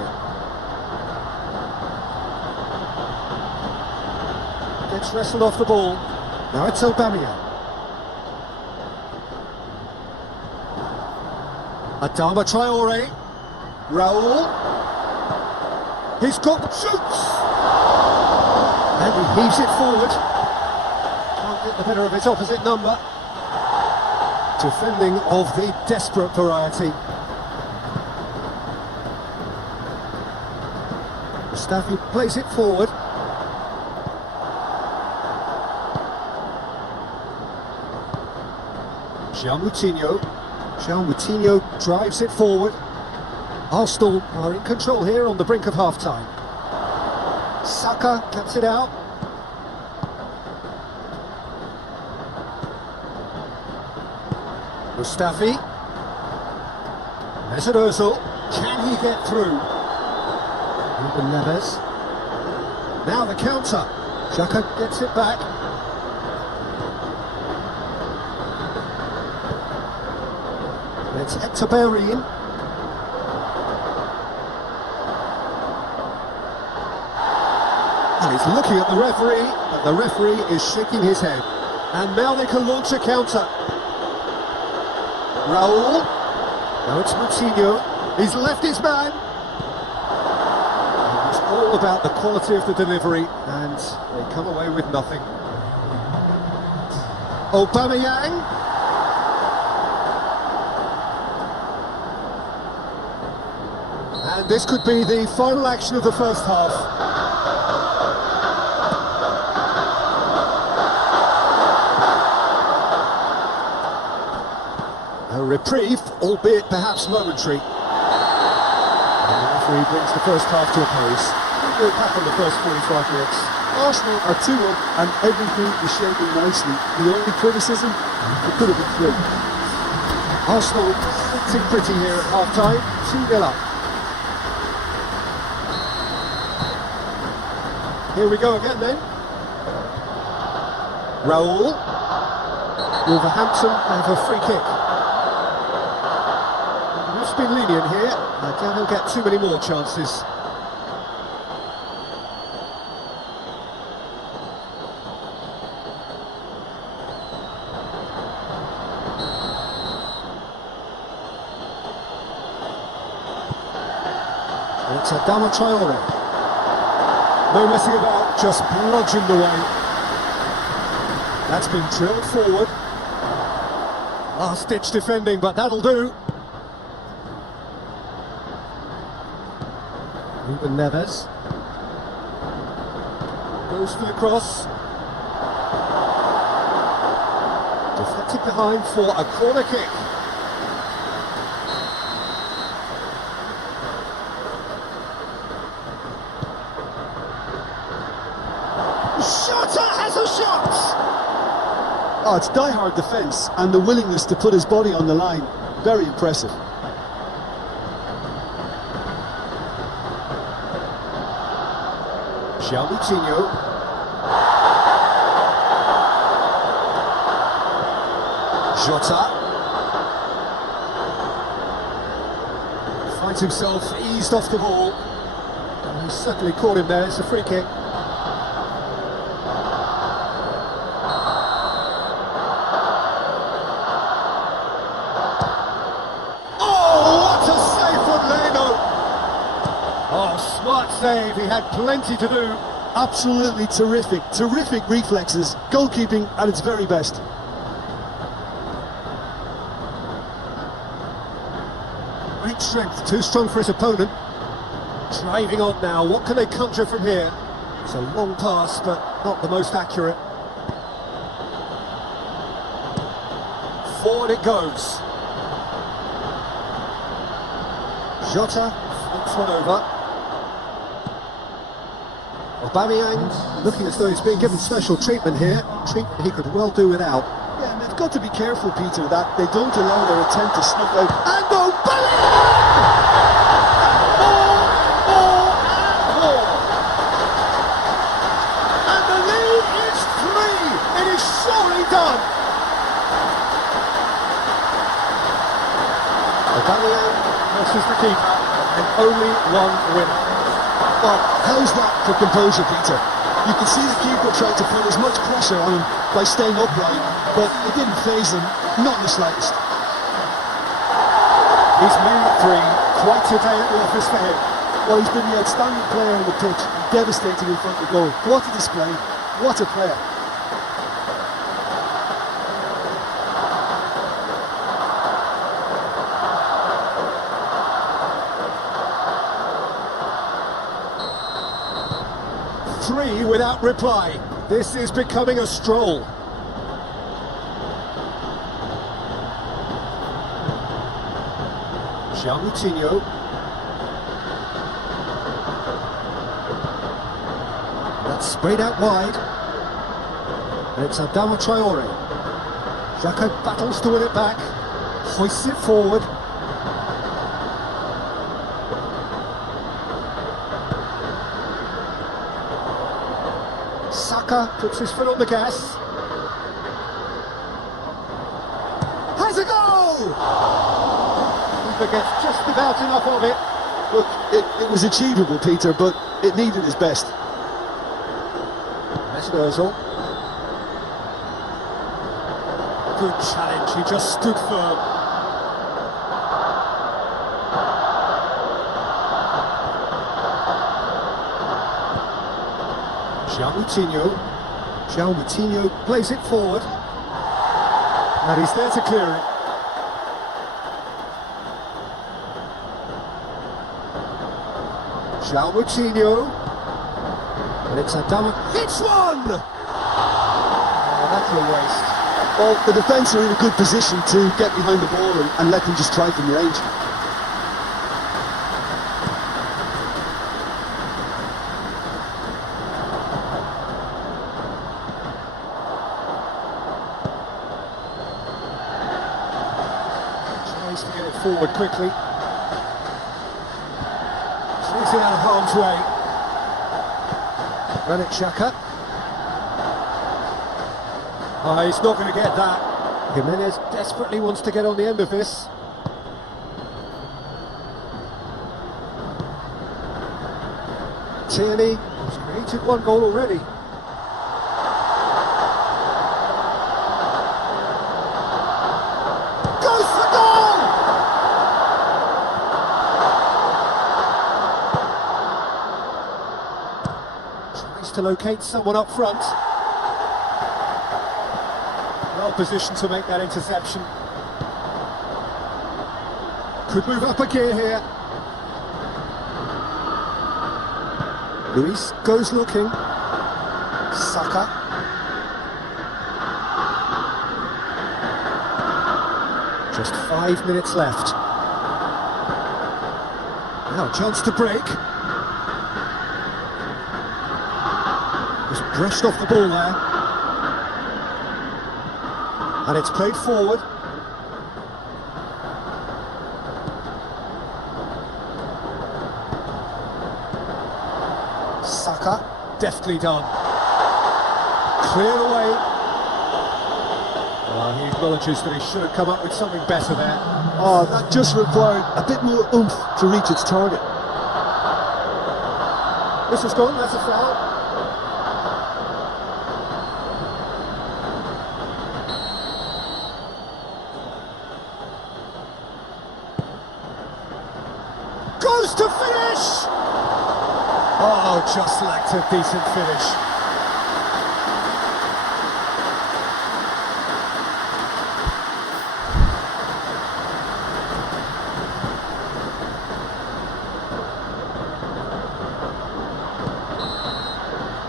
Gets wrestled off the ball. Now it's Aubameyang. Adama Traore. Raul. He's got shoots. And he heaves it forward. Can't get the better of his opposite number. Defending of the desperate variety. Mustafi plays it forward. João Moutinho drives it forward. Arsenal are in control here on the brink of half-time. Saka cuts it out. Mustafi. Mesut Ozil. Can he get through? Ruben Neves. Now the counter. Xhaka gets it back. It's Hector Bellerin. And he's looking at the referee, and the referee is shaking his head. And now they can launch a counter. Raul. Now it's Moutinho. He's left his man. It's all about the quality of the delivery, and they come away with nothing. Aubameyang. And this could be the final action of the first half. A reprieve, albeit perhaps momentary. And the referee brings the first half to a close. We'll back on the first 45 minutes. Arsenal are 2-up and everything is shaping nicely. The only criticism, it could have been 3. Arsenal sitting pretty here at half-time, 2-0 up. Here we go again then. Raul. Wolverhampton have a free kick. He's been lenient here. I doubt he'll get too many more chances. It's Adama Traore. No messing about, just bludgeoned away. That's been drilled forward. Last-ditch defending, but that'll do. Ruben Neves. Goes for the cross. Deflected behind for a corner kick. Shota has a shot! Oh, it's die-hard defence and the willingness to put his body on the line. Very impressive. João Moutinho. Jota. Finds himself eased off the ball. And he certainly caught him there, it's a free kick. Oh, smart save, he had plenty to do. Absolutely terrific, terrific reflexes, goalkeeping at its very best. Great strength, too strong for his opponent. Driving on now, what can they conjure from here? It's a long pass, but not the most accurate. Forward it goes. Jota flips one over. Aubameyang looking as though he's being given special treatment here. Treatment he could well do without. Yeah, and they've got to be careful, Peter, that they don't allow their attempt to snuff out. And Aubameyang! And the lead is 3. It is surely done. Aubameyang versus the keeper, and only one winner. Well, how's that for composure, Peter? You can see the keeper tried to put as much pressure on him by staying upright, but it didn't faze him, not in the slightest. He's made 3, quite a day at the office for him. Well, he's been the outstanding player on the pitch, devastating in front of goal. What a display, what a player. Three without reply. This is becoming a stroll. Moutinho. That's sprayed out wide. And it's Adama Traore. Xhaka battles to win it back. Hoists it forward. Saka puts his foot on the gas. Has a goal! Keeper gets just about enough of it. Look, it was achievable, Peter, but it needed his best. Mesut Ozil. Good challenge, he just stood firm. Moutinho plays it forward. And he's there to clear it. Moutinho. And it's Adama. It's one! Oh, that's a waste. Well, the defence are in a good position to get behind the ball and let them just try from range. Tries to get it forward quickly. Takes it out of harm's way. Granit Xhaka. Oh, he's not going to get that. Jimenez desperately wants to get on the end of this. Tierney has created one goal already. Goes for goal! Tries to locate someone up front. Well positioned to make that interception. Could move up a gear here. Luis goes looking. Saka. Just 5 minutes left. Now a chance to break. Just brushed off the ball there. And it's played forward. Saka, deftly done. Clear away. He acknowledges that he should have come up with something better there. Oh, that just required a bit more oomph to reach its target. This has gone, that's a foul. Goes to finish! Oh, just lacked a decent finish.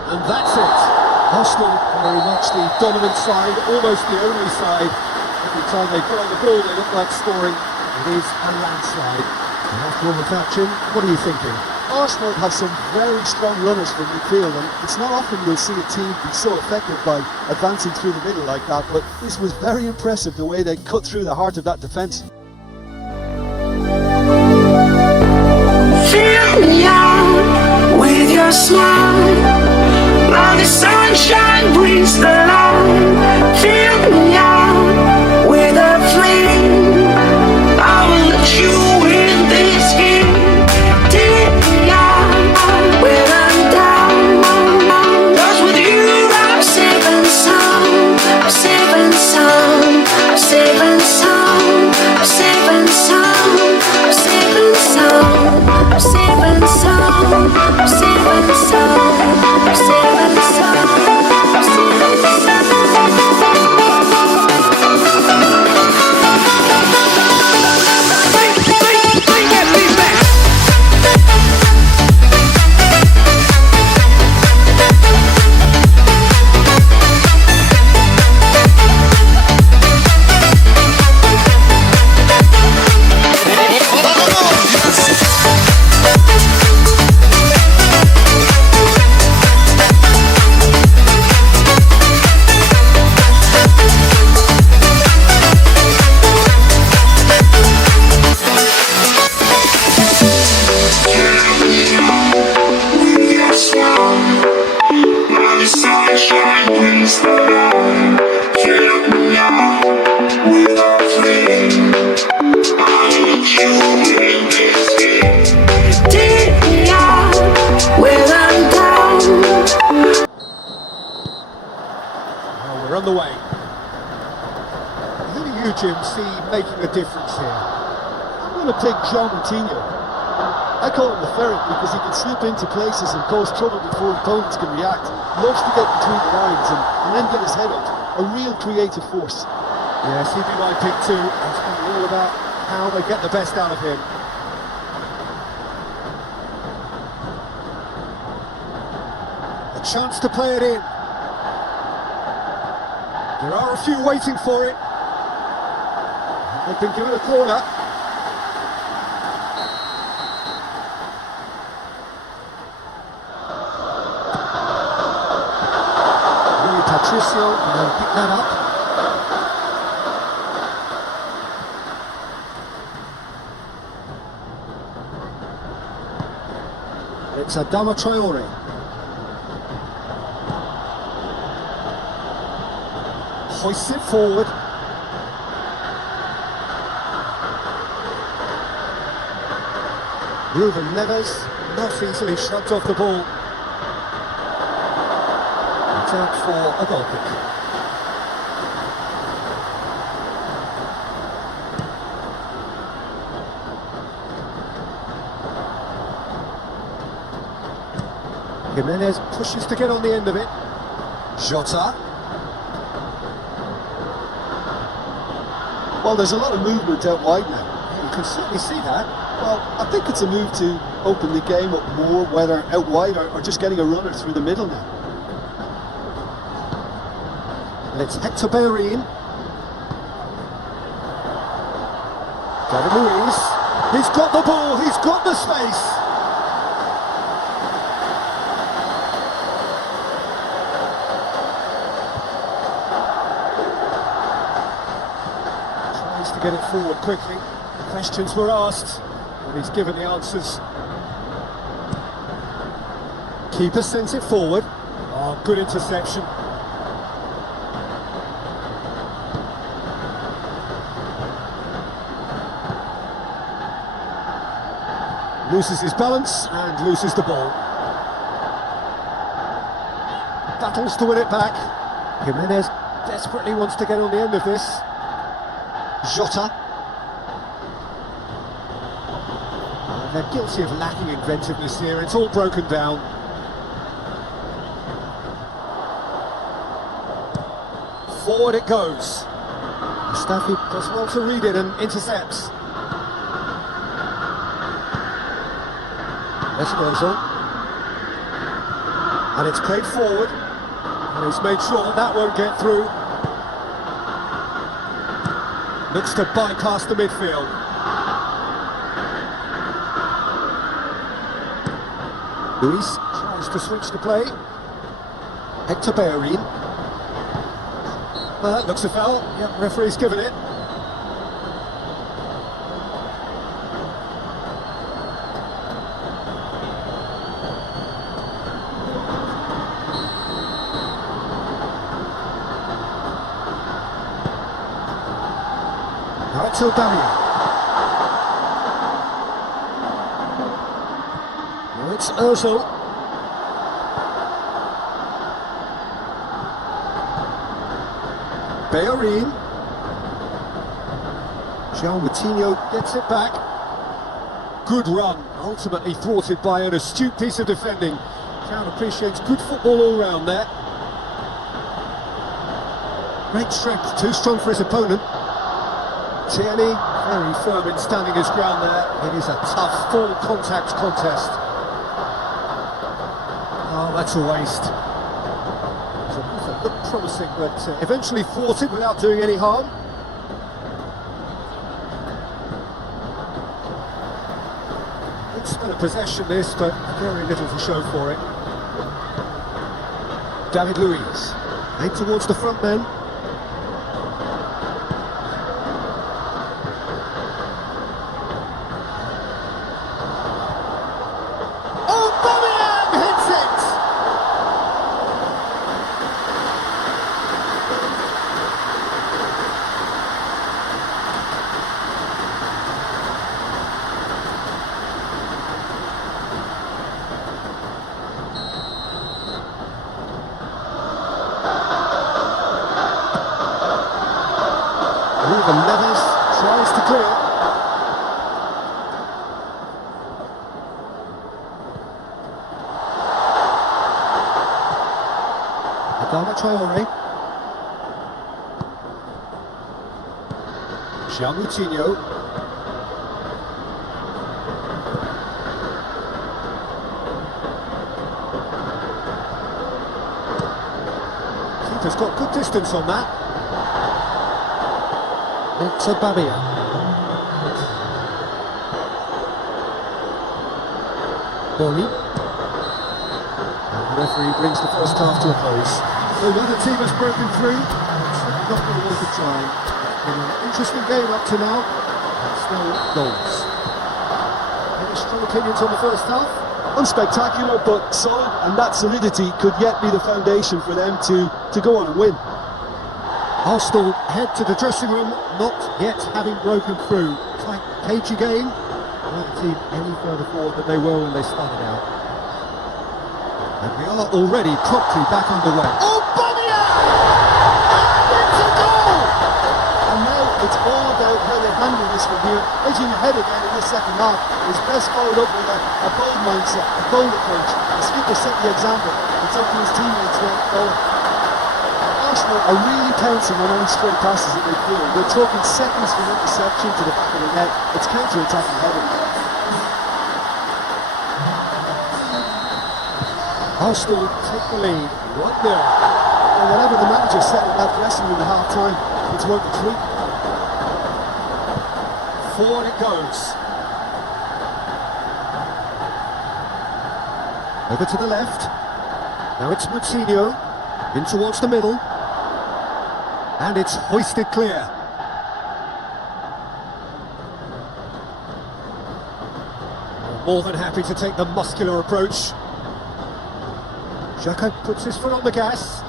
And that's it. Arsenal very much the dominant side, almost the only side. Every time they throw the ball, they look like scoring. It is a landslide. And after all of that, Jim, what are you thinking? Arsenal have some very strong runners from midfield, and it's not often you'll see a team be so effective by advancing through the middle like that, but this was very impressive the way they cut through the heart of that defence. Fill me out with your smile, while the sunshine brings the light. Fill me out with a flame, I will let you in this game. Take me out when I'm down, 'cause with you I'm safe and sound. I'm safe and sound. I'm safe and sound. I'm safe and sound. I'm safe and sound. I'm safe and sound. I'm safe and sound. I'm safe and sound. I'm safe and sound. Well, we're on the way. Who do you, Jim, see making a difference here? I'm going to pick João Moutinho. I call him the ferret because he can slip into places and cause trouble before opponents can react. Loves to get between the lines and then get his head up. A real creative force. Yes, he'd be my pick too. It's going to be all about how they get the best out of him. A chance to play it in. There are a few waiting for it. They've been given a corner. Patricio, and they'll pick that up. It's Adama Traore. Hoists it forward. Ruben Neves, not easily shrugged off the ball. It's out for a goal kick. Jimenez pushes to get on the end of it. Jota. Well, there's a lot of movement out wide now. You can certainly see that. Well, I think it's a move to open the game up more, whether out wide or just getting a runner through the middle now. Let's Hector Bellerin. David Luiz. He's got the ball, he's got the space. Tries to get it forward quickly. Questions were asked, and he's given the answers. Keeper sends it forward. Oh, good interception. Loses his balance and loses the ball. Battles to win it back. Jimenez desperately wants to get on the end of this. Jota. They're guilty of lacking inventiveness here. It's all broken down. Forward it goes. Mustafi does well to read it and intercepts. This goes on. And it's played forward. And he's made sure that that won't get through. Looks to bypass the midfield. Luis tries to switch the play. Hector Bellerin. Looks a foul. Yep, referee's given it. Now it's Aubameyang. Now it's Ozil. Bellerin. João Moutinho gets it back. Good run, ultimately thwarted by an astute piece of defending. Crowd appreciates good football all round there. Great strength, too strong for his opponent. Tierney, very firm in standing his ground there. It is a tough, full contact contest. Oh, that's a waste. It looked promising, but eventually thwarted without doing any harm. Good spell of possession this, but very little to show for it. David Luiz, made towards the front men. Ruben Neves tries to clear. Adama Traore. João Moutinho. Keeper's got good distance on that. It's Aubameyang. Boli. And the referee brings the first half to a close. So neither team has broken through. It's not been worth a try. Been an interesting game up to now. And still goals. Any strong opinions on the first half? Unspectacular but solid, and that solidity could yet be the foundation for them to go on and win. Arsenal head to the dressing room, not yet having broken through. Tight, cagey game. Not a team any further forward than they were when they started out. And we are already promptly back underway. Aubameyang! And it's a goal! And now it's all about how they handle this from here. Edging ahead again in the second half. His best followed up with a bold mindset, a bold approach. The skipper set the example. It's up to his teammates to follow. Arsenal are really pouncing on any stray passes that they feel. We're talking seconds from interception to the back of the net. It's counter-attacking heavily. Arsenal take the lead right there. And whatever the manager said at that dressing room at half-time, it's worth a treat. Forward it goes. Over to the left. Now it's Moutinho. In towards the middle. And it's hoisted clear. More than happy to take the muscular approach. Xhaka puts his foot on the gas.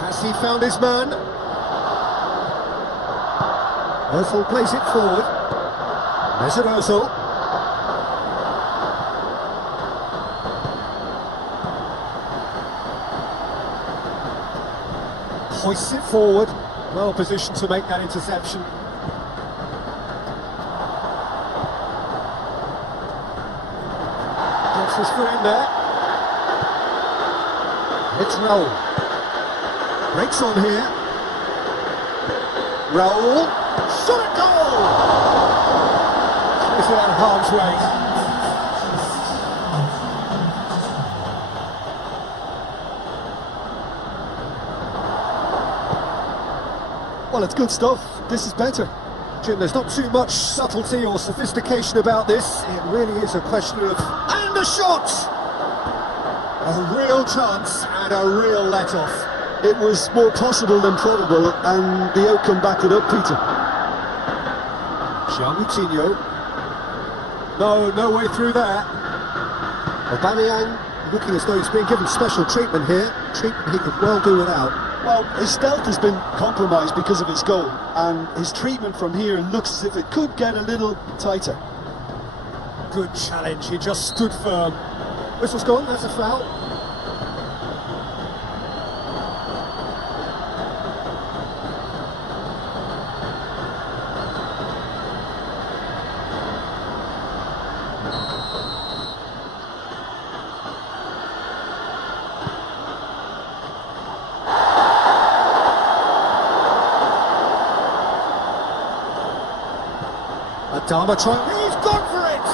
Has he found his man? Ozil plays it forward. There's an Ozil. Hoists it forward, well positioned to make that interception. Gets his foot in there. It's Raul. Breaks on here. Raul. Shot at goal! Is it out of harm's way? Well, it's good stuff. This is better. Jim, there's not too much subtlety or sophistication about this. It really is a question of... And a shot! A real chance and a real let-off. It was more possible than probable, and the outcome backed it up, Peter. Coutinho. No way through there. Aubameyang looking as though he's being given special treatment here. Treatment he could well do without. Well, his stealth has been compromised because of his goal, and his treatment from here looks as if it could get a little tighter. Good challenge, he just stood firm. Whistle's gone, that's a foul. Adama trying, he's gone for it!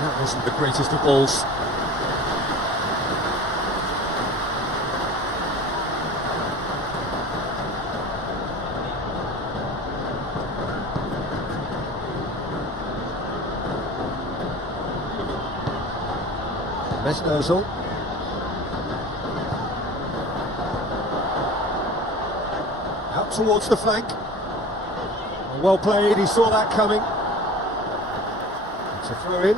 That wasn't the greatest of balls. Mesnozil. Out towards the flank. Well played, he saw that coming. It's a throw in.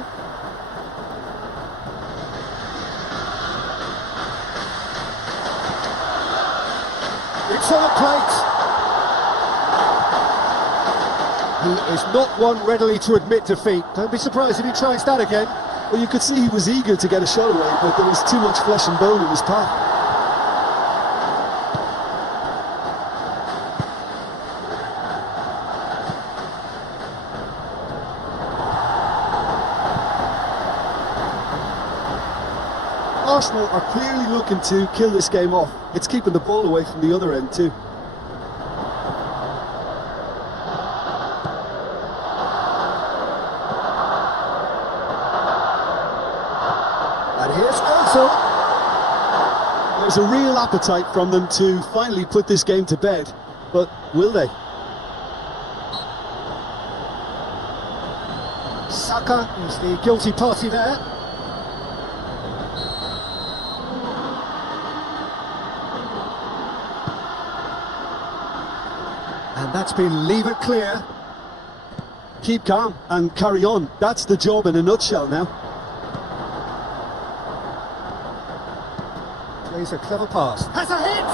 It's on a plate. He is not one readily to admit defeat. Don't be surprised if he tries that again. Well, you could see he was eager to get a shot away, but there was too much flesh and bone in his path. Arsenal are clearly looking to kill this game off. It's keeping the ball away from the other end too. And here's Arsen. There's a real appetite from them to finally put this game to bed, but will they? Saka is the guilty party there. And that's been leave it clear. Keep calm and carry on. That's the job in a nutshell now. Plays a clever pass. Has a hit!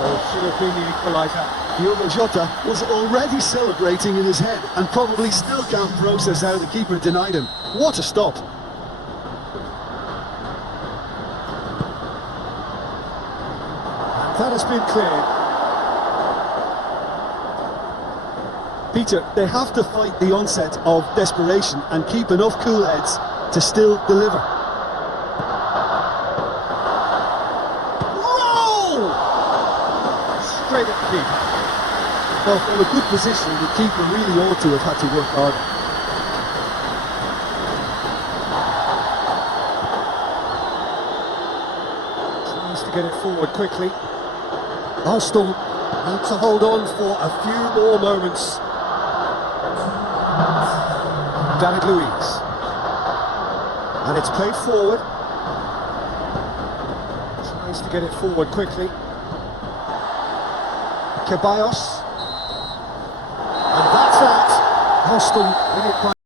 Oh, should have been the equaliser. Diogo Jota was already celebrating in his head and probably still can't process how the keeper denied him. What a stop! And that has been cleared. Peter, they have to fight the onset of desperation and keep enough cool heads to still deliver. Roll! Straight at the keeper. Well, from a good position, the keeper really ought to have had to work harder. Tries to get it forward quickly. Arsenal need to hold on for a few more moments. David Luiz. And it's played forward. Tries to get it forward quickly. Ceballos. And that's that. Arsenal win it by